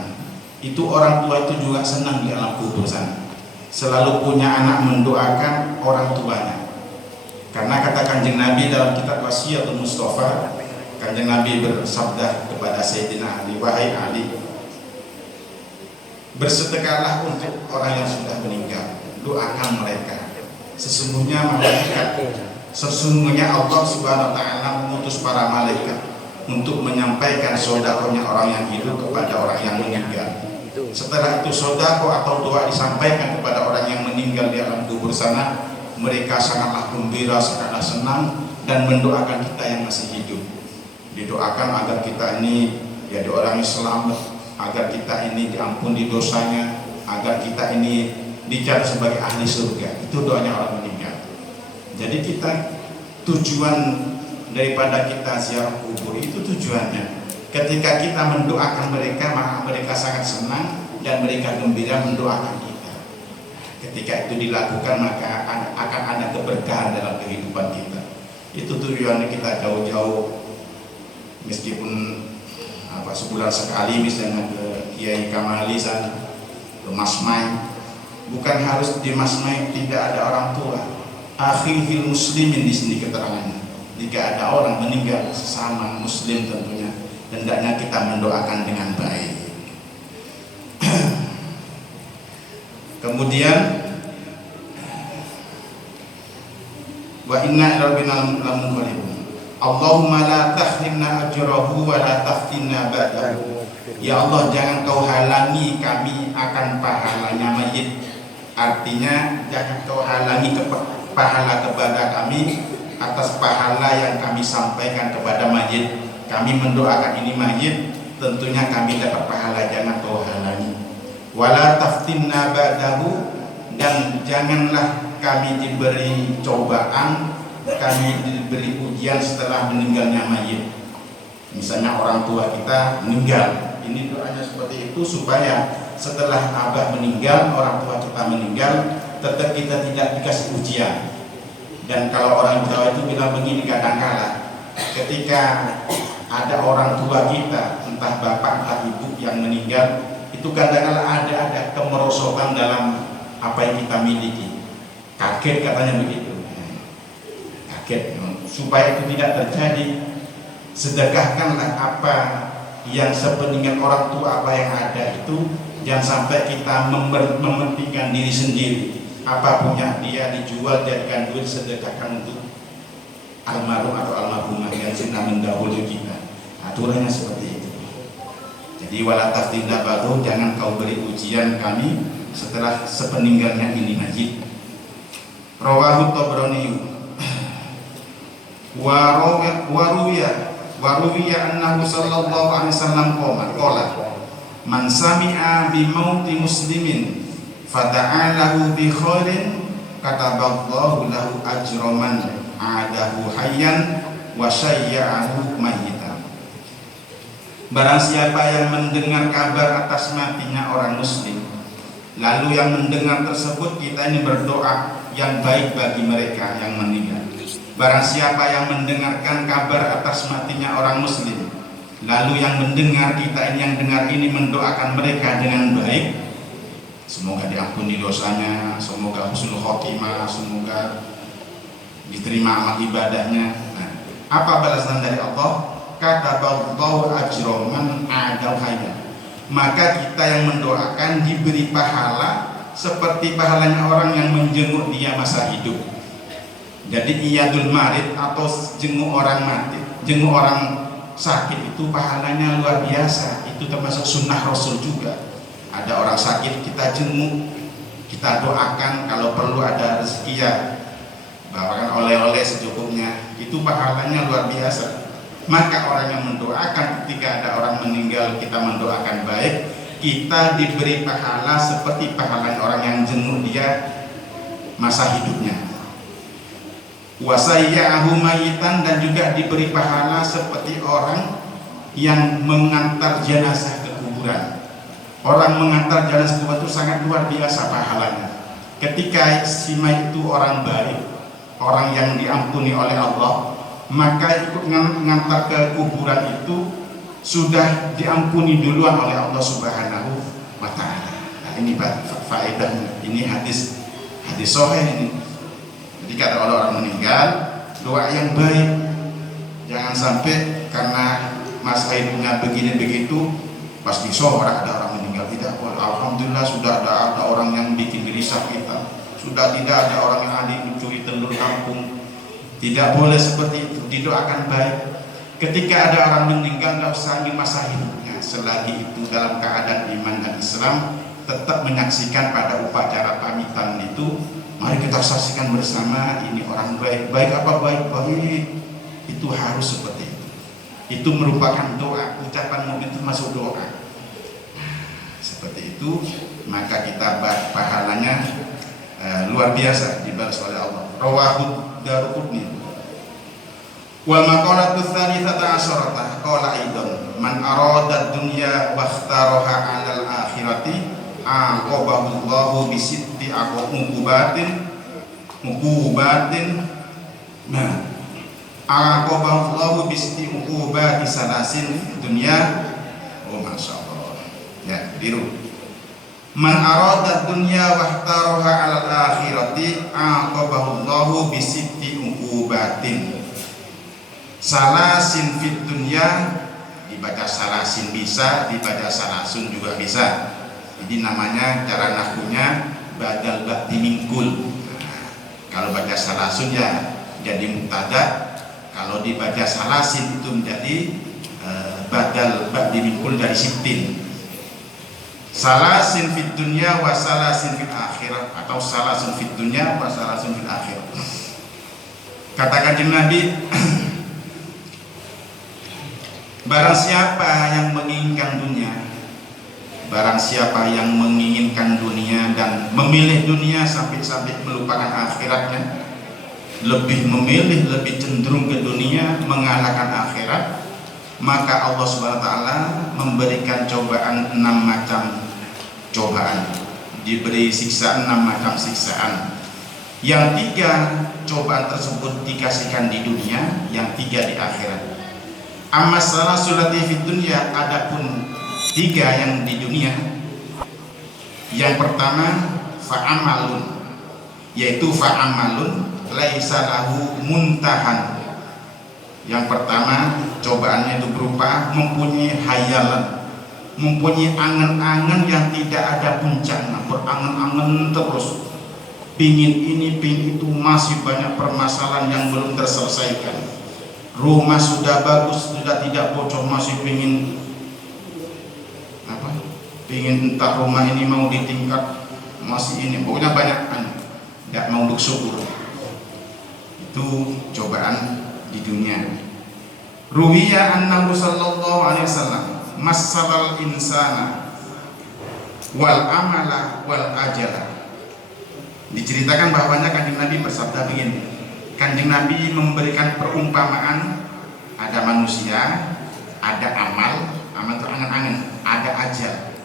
Itu orang tua itu juga senang di alam kubur sana. Selalu punya anak mendoakan orang tuanya. Karena kata Kanjeng Nabi dalam kitab Wasiyatul Mustafa, Kanjeng Nabi bersabda kepada Sayyidina Ali, wahai Ali, bersedekahlah untuk orang yang sudah meninggal, doakan mereka. Sesungguhnya Allah Subhanahu wa taala mengutus para malaikat untuk menyampaikan sedekahnya orang yang hidup kepada orang yang meninggal. Setelah itu sedekah atau doa disampaikan kepada orang yang meninggal di alam kubur sana, mereka sangatlah gembira, sangatlah senang dan mendoakan kita yang masih hidup. Didoakan agar kita ini jadi orang yang selamat, agar kita ini diampuni dosanya, agar kita ini dicatat sebagai ahli surga. Itu doanya orang meninggal. Jadi kita tujuan daripada kita ziarah kubur itu tujuannya. Ketika kita mendoakan mereka, maka mereka sangat senang dan mereka gembira mendoakan kita. Ketika itu dilakukan, maka akan ada keberkahan dalam kehidupan kita. Itu tujuannya kita jauh-jauh, meskipun sebulan sekali misalnya ke Kiai Kamali sana, ke Masmai. Bukan harus di Masmai tidak ada orang tua. Akhil muslimin di sini keterangannya. Jika ada orang meninggal sesama muslim tentunya, hendaknya kita mendoakan dengan baik. Kemudian wa inna ila rabbina lamunqalibun. Allahumma la tahrimna ajrahu wa la taftinna ba'dahu. Ya Allah, jangan kau halangi kami akan pahalanya mayit. Artinya jangan kau halangi pahala kepada kami atas pahala yang kami sampaikan kepada mayit. Kami mendoakan ini mayit, tentunya kami dapat pahala, jangan kau halangi. Wala taftinna ba'dahu, dan janganlah kami diberi cobaan, kami diberi ujian setelah meninggalnya mayit. Misalnya orang tua kita meninggal, ini doanya seperti itu supaya setelah abah meninggal, orang tua kita meninggal, tetap kita tidak dikasih ujian. Dan kalau orang Jawa itu bilang begini, kadang-kala ketika ada orang tua kita, entah bapak entah ibu yang meninggal, itu kadang-kala ada kemerosotan dalam apa yang kita miliki. Kaget katanya begitu. Kaget. Supaya itu tidak terjadi, sedekahkanlah apa yang sepeninggal orang tua, apa yang ada itu. Jangan sampai kita mementingkan diri sendiri. Apa punya dia dijual, jadikan duit, sedekahkan untuk almarhum atau almarhumah yang sudah mendahului kita. Aturannya seperti itu. Jadi wala taftinna ba'dahu, jangan kau beri ujian kami setelah sepeninggalnya ini mayit. Rawahu Tabrani wa ruwiya annahu sallallahu alaihi wasallam qala man sami'a bi mauti muslimin fata'alahu bi khairin kataballahu lahu ajraman adahu hayyan wa syayya'ahu mayyitan. Barang siapa yang mendengar kabar atas matinya orang muslim, lalu yang mendengar tersebut kita ini berdoa yang baik bagi mereka yang meninggal. Barang siapa yang mendengarkan kabar atas matinya orang muslim, lalu yang mendengar kita ini, yang dengar ini mendoakan mereka dengan baik, semoga diampuni dosanya, semoga husnul khotimah, semoga diterima amal ibadahnya. Nah, apa balasan dari Allah? Kataballahu ajra man adal hayya. Maka kita yang mendoakan diberi pahala seperti pahalanya orang yang menjenguk dia masa hidup. Jadi iyadul marid atau jenguk orang mati, jenguk orang sakit itu pahalanya luar biasa. Itu termasuk sunnah Rasul juga. Ada orang sakit kita jenguk, kita doakan, kalau perlu ada rezeki ya bawakan oleh-oleh secukupnya. Itu pahalanya luar biasa. Maka orang yang mendoakan ketika ada orang meninggal kita mendoakan baik, kita diberi pahala seperti pahala orang yang jenguk dia masa hidupnya. Wasayyahu mayyitan, dan juga diberi pahala seperti orang yang mengantar jenazah ke kuburan. Orang mengantar jenazah ke kuburan itu sangat luar biasa pahalanya. Ketika si mayit itu orang baik, orang yang diampuni oleh Allah, maka ikut mengantar ke kuburan itu sudah diampuni duluan oleh Allah Subhanahu wa ta'ala. Nah, ini faedahnya. Ini hadis sahih ini. Jadi kata orang meninggal, doa yang baik. Jangan sampai karena masa hidupnya begini begitu, pas disorak ada orang meninggal, tidak. Alhamdulillah sudah ada orang yang bikin gelisah kita. Sudah tidak ada orang yang adik mencuri telur kampung. Tidak boleh seperti itu. Didoakan baik. Ketika ada orang meninggal, tidak usah ingin masa hidupnya. Selagi itu dalam keadaan iman dan Islam, tetap menyaksikan pada upacara pamitan itu. Mari kita saksikan bersama, ini orang baik. Baik apa baik? Baik. Itu harus seperti itu. Itu merupakan doa. Ucapan mukmin itu masuk doa. Seperti itu, maka kita pahalanya luar biasa dibalas oleh Allah. Rawahu Daruqutni. Wal maqalatu tsalitsata asyarata qala aidan man arada dunya wa ikhtaraha 'alal akhirati aqabahu Allahu bi sitti muqubatin nah aqabahu Allahu bi sitti muqubati salasin dunya. Oh masyaallah ya, biru. Man arada dunya wa ikhtaraha 'alal akhirati aqabahu Allahu bi sitti muqubatin salasin fit dunya. Dibaca salasin bisa, dibaca salasun juga bisa. Jadi namanya cara nahwunya badal ba'di mingkul. Kalau baca salasun ya jadi mubtada, kalau dibaca salasin itu menjadi badal ba'di mingkul dari sittin. Salasin fit dunya wa salasin fil akhirah, atau salasun fit dunya wa salasun fil akhirah. Kata Kanjeng Nabi, barang siapa yang menginginkan dunia, barang siapa yang menginginkan dunia dan memilih dunia sampai-sampai melupakan akhiratnya, lebih memilih, lebih cenderung ke dunia mengalahkan akhirat, maka Allah Subhanahu wa ta'ala memberikan cobaan 6 macam cobaan, diberi siksa 6 macam siksaan. Yang 3 cobaan tersebut dikasihkan di dunia, yang 3 di akhirat. Amma salasulati fid dunya, adapun 3 yang di dunia, yang pertama fa'amalun, yaitu fa'amalun laisa lahu muntahan. Yang pertama cobaannya itu berupa mempunyai hayalan, mempunyai angan-angan yang tidak ada puncaknya, berangan-angan terus, pingin ini pingin itu, masih banyak permasalahan yang belum terselesaikan. Rumah sudah bagus, sudah tidak bocor, masih pingin pingin entah rumah ini mau ditingkat, masih ini, pokoknya banyak tidak mau bersyukur. Itu cobaan di dunia. Ruwiya annahu sallallahu alaihi wasallam masalal insana wal amala wal ajala. Diceritakan bahwanya Kanjeng Nabi bersabda begini, Kanjeng Nabi memberikan perumpamaan, ada manusia, ada amal itu angan-angan, ada ajal.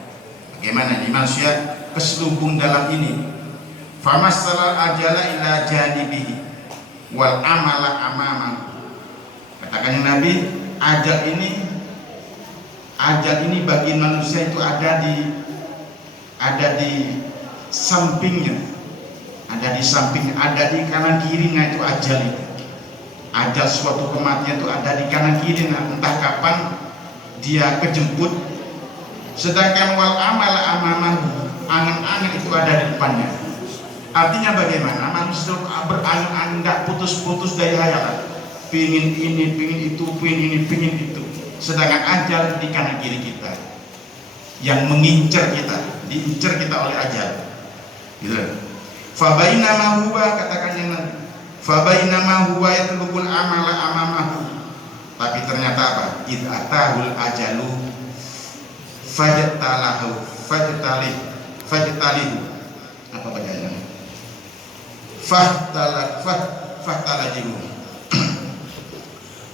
Bagaimana nih manusia keselubung dalam ini? Famassalal ajala ila janibihi wal amala amamahu. Katakan Nabi, ajal ini bagi manusia itu ada di sampingnya, ada di kanan kirinya itu ajal itu. Ajal suatu kematian itu ada di kanan kirinya, entah kapan dia kejemput. Sedangkan wal amala amamahu, angan-angan itu ada di depannya. Artinya bagaimana? Manusia berangan-angan, tidak putus-putus dari hayalan. Pingin ini, pingin itu, pingin ini, pingin itu. Sedangkan ajal di kanan kiri kita, yang mengincar kita, diincar kita oleh ajal. Gitu. Fabainama huwa, katakan yang nanti. Fabainama huwa yatlubul amala amamahu. Tapi ternyata apa? Id atahul ajalu fajtalihu. Apa bacanya? Fahtalajihu.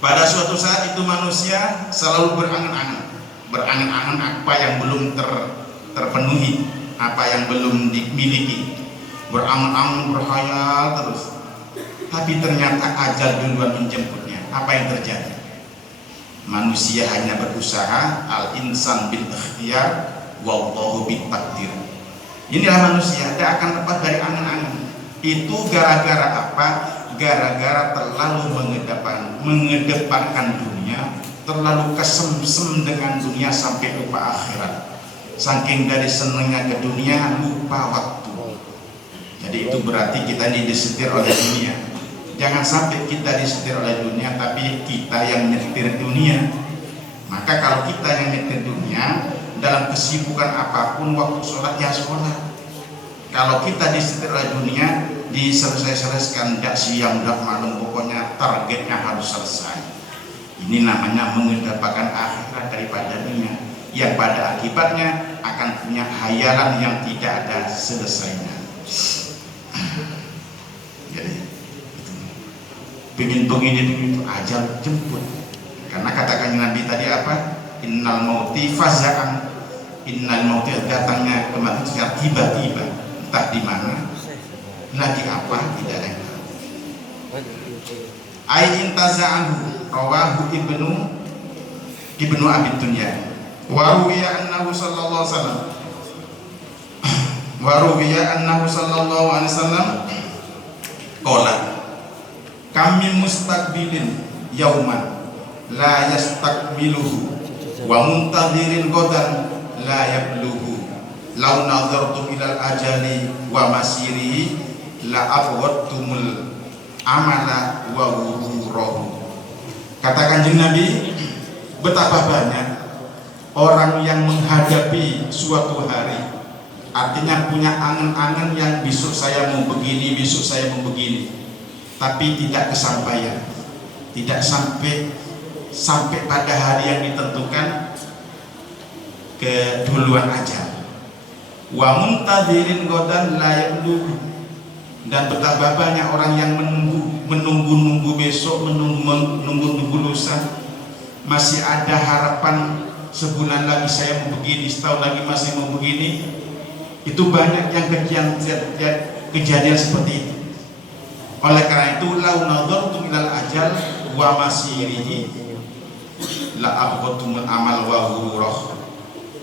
Pada suatu saat itu manusia selalu berangan-angan apa yang belum terpenuhi, apa yang belum dimiliki, berangan-angan, berkhayal terus. Tapi ternyata ajal duluan menjemputnya. Apa yang terjadi? Manusia hanya berusaha, al-insan bil ikhtiyar wallahu bit takdir. Inilah manusia, dia akan lepas dari angan-angan. Itu gara-gara apa? Gara-gara terlalu mengedepankan dunia, terlalu kesemsem dengan dunia sampai lupa akhirat. Saking dari senangnya ke dunia, lupa waktu. Jadi itu berarti kita disetir oleh dunia. Jangan sampai kita disetir oleh dunia, tapi kita yang nyetir dunia. Maka kalau kita yang nyetir dunia, dalam kesibukan apapun, waktu sholat ya sholat. Kalau kita disetir oleh dunia, diselesaikan, tidak siang, tidak malam, pokoknya targetnya harus selesai. Ini namanya mengedepankan akhirat daripada dunia, yang pada akibatnya akan punya hayalan yang tidak ada selesainya. Jadi pingin itu ajal jemput. Karena katakan Nabi tadi apa? Innal mauti faza'an. Innal mauti, datangnya kematian secara tiba-tiba, entah di mana, lagi apa, tidak ada yang tahu. Ai intaza'anhu rawahu ibnu Abi Dunya. Wa ruwiya annahu sallallahu alaihi wasallam qala kami mustaqbilin yauman la yastaqbiluhu wa muntadhirin godan la yabluhu law nazartu ilal ajali wa masirihi la afwadtumul amala wa wururahu. Kata Kanjeng Nabi, betapa banyak orang yang menghadapi suatu hari, artinya punya angan-angan yang besok saya mau begini, besok saya mau begini, tapi tidak kesampaian, tidak sampai pada hari yang ditentukan, keduluan ajal. Wa muntadhirin godan la yabluhu, dan betapa banyak orang yang menunggu besok, menunggu lusa, masih ada harapan sebulan lagi saya mau begini, setahun lagi masih mau begini. Itu banyak yang kejadian seperti itu. Oleh karena itu, lau nadhartu ilal ajal wa masirihi la abghatumul amal wa ghururah.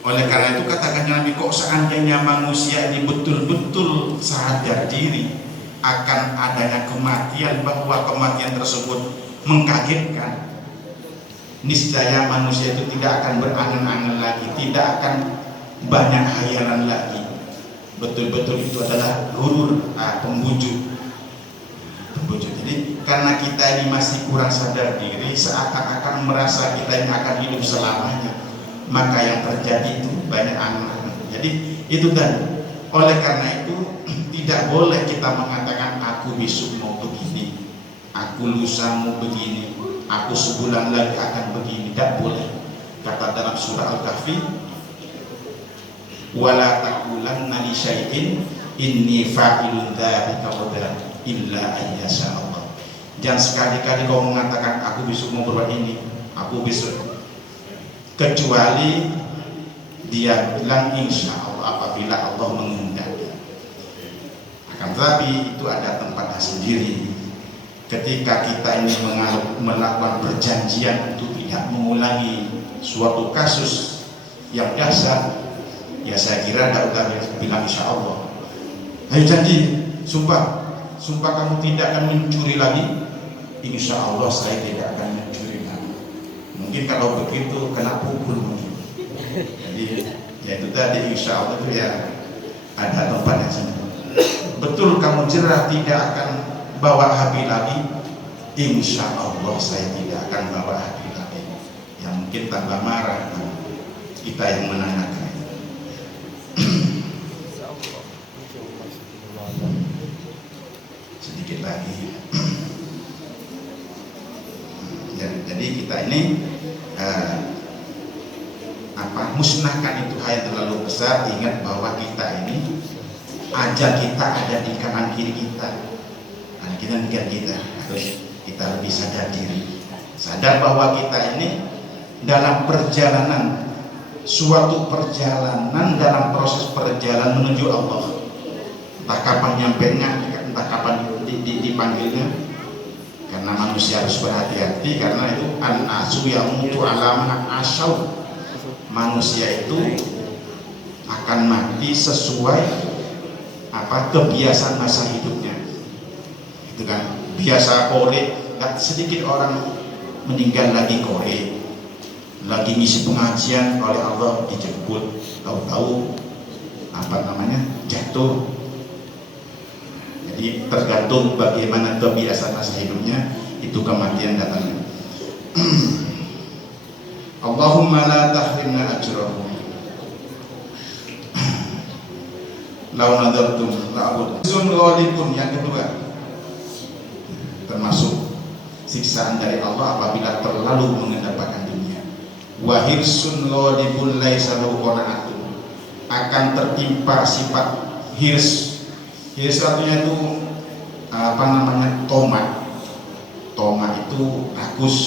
Oleh karena itu katakan Nabi, kok seandainya manusia ini betul-betul sadar diri akan adanya kematian, bahwa kematian tersebut mengkagetkan, niscaya manusia itu tidak akan berangan-angan lagi, tidak akan banyak hayalan lagi. Betul-betul itu adalah ghurur, pembujuk. Jadi karena kita ini masih kurang sadar diri, seakan-akan merasa kita ini akan hidup selamanya, maka yang terjadi itu banyak angan-angan. Jadi itu tadi. Oleh karena itu tidak boleh kita mengatakan aku besok mau begini, aku lusa mau begini, aku sebulan lagi akan begini. Tidak boleh. Kata dalam surah Al-Kahfi, wala taqulanna li syai'in inni fa'ilun dzalika ghadan illa ayyasha Allah. Jangan sekali-kali kau mengatakan aku besok mau berbuat ini, aku besok, kecuali dia bilang insya Allah apabila Allah mengundang. Akan tetapi itu ada tempatnya sendiri. Ketika kita ini melakukan perjanjian untuk tidak mengulangi suatu kasus yang dasar, ya saya kira tidak usah bilang insya Allah. Ayo janji, sumpah kamu tidak akan mencuri lagi. Insya Allah saya tidak akan mencuri lagi. Mungkin kalau begitu kena pukul mungkin. Jadi ya itu tadi insya Allah itu ya ada tempatnya sendiri. Betul kamu jerah tidak akan bawa HP lagi. Insya Allah saya tidak akan bawa HP lagi. Yang mungkin tambah marah kita yang menanyakan. Sedikit lagi. Jadi kita ini musnahkan itu hal yang terlalu besar. Ingat bahwa kita ini ajal kita ada di kanan kiri kita. Kita harus kita lebih sadar diri, sadar bahwa kita ini dalam perjalanan, suatu perjalanan, dalam proses perjalanan menuju Allah. Entah kapan nyampenya, entah kapan dipanggilnya. Karena manusia harus berhati-hati, karena itu an-nasu yamutu ala ma asyau. Manusia itu akan mati sesuai kebiasaan masa hidupnya. Itu kan biasa korek, nggak sedikit orang meninggal lagi korek, lagi ngisi pengajian oleh Allah dijemput, tahu-tahu jatuh. Jadi tergantung bagaimana kebiasaan masa hidupnya, itu kematian datangnya. Allahumma la tahrimna ajrahum. Lau nadartum la'abud. Sunrolipun yang kedua, termasuk siksaan dari Allah apabila terlalu mengendapkan dunia. Wahirsun lodibun laisa lahu qanaatun, akan tertimpa sifat hirs. Hirs artinya itu tomat. Tomat itu rakus.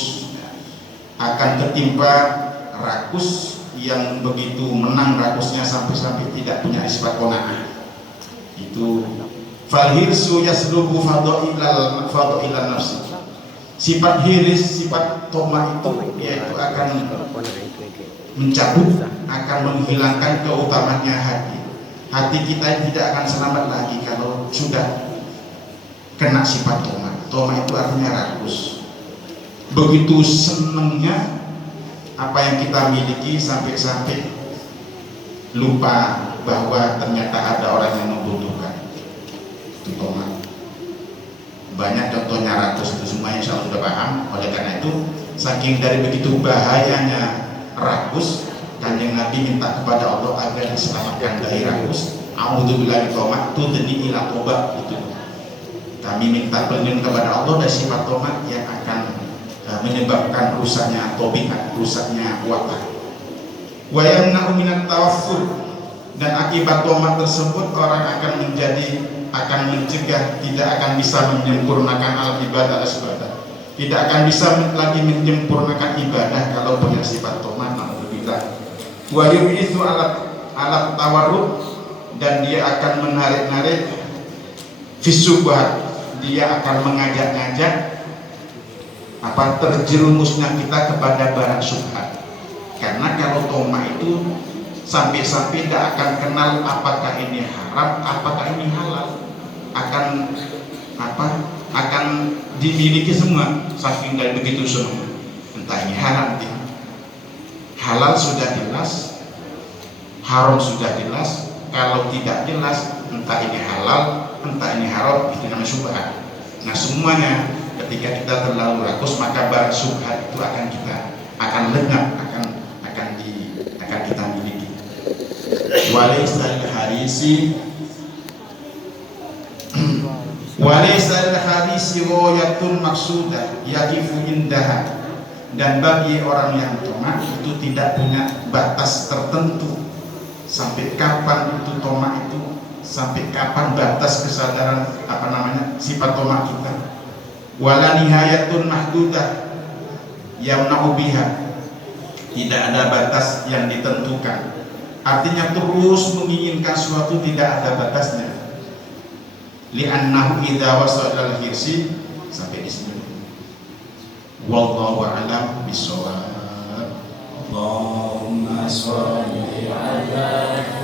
Akan tertimpa rakus yang begitu menang rakusnya sampai tidak punya sifat qanaah. Itu falhirsu yaslubu fadha'ilal nafsi. Sifat hiris, sifat tomat itu yaitu akan mencabut, akan menghilangkan keutamaannya hati. Hati kita tidak akan selamat lagi kalau sudah kena sifat tomat. Tomat itu artinya rakus. Begitu senangnya apa yang kita miliki sampai lupa bahwa ternyata ada orang yang membutuhkan. Itu tomat. Banyak contohnya rakus itu semua insya Allah sudah paham. Oleh karena itu saking dari begitu bahayanya rakus, Kanjeng Nabi minta kepada Allah agar diselamatkan dari rakus. A'udzubillahi tomat tudni ila tobat. Itu kami minta perlindungan kepada Allah dari sifat tomat yang akan menyebabkan rusaknya tobiat, rusaknya watak. Wa yamna'u minat tawaffur, dan akibat tomat tersebut orang akan mencegah, tidak akan bisa menyempurnakan al-ibadah as-sabadah, tidak akan bisa lagi menyempurnakan ibadah kalau punya sifat tomat. Alhamdulillah. Wa yu'ithu alat tawarrud, dan dia akan menarik-narik fisubhat, dia akan mengajak-ngajak terjerumusnya kita kepada barang syubhat. Karena kalau tomat itu sampai-sampai tidak akan kenal apakah ini haram, apakah ini halal, akan dimiliki semua saking dari begitu semua. Entah ini haram, halal sudah jelas, haram sudah jelas. Kalau tidak jelas, entah ini halal, entah ini haram, itu namanya syubhat. Nah semuanya ketika kita terlalu rakus, maka barang syubhat itu akan lenyap, akan kita miliki. Walaysal harisi ghayatun maksudah yaqifu indaha, dan bagi orang yang tomat itu tidak punya batas tertentu. Sampai kapan itu tomat itu, sampai kapan batas kesadaran sifat tomat kita. wala nihayatun mahdudah yamna'u biha, tidak ada batas yang ditentukan. Artinya terus menginginkan sesuatu tidak ada batasnya. Li'annahu idza wasala al-hirsi, sampai di sini. Wallahu a'lam bishawab. Allahumma sholli ala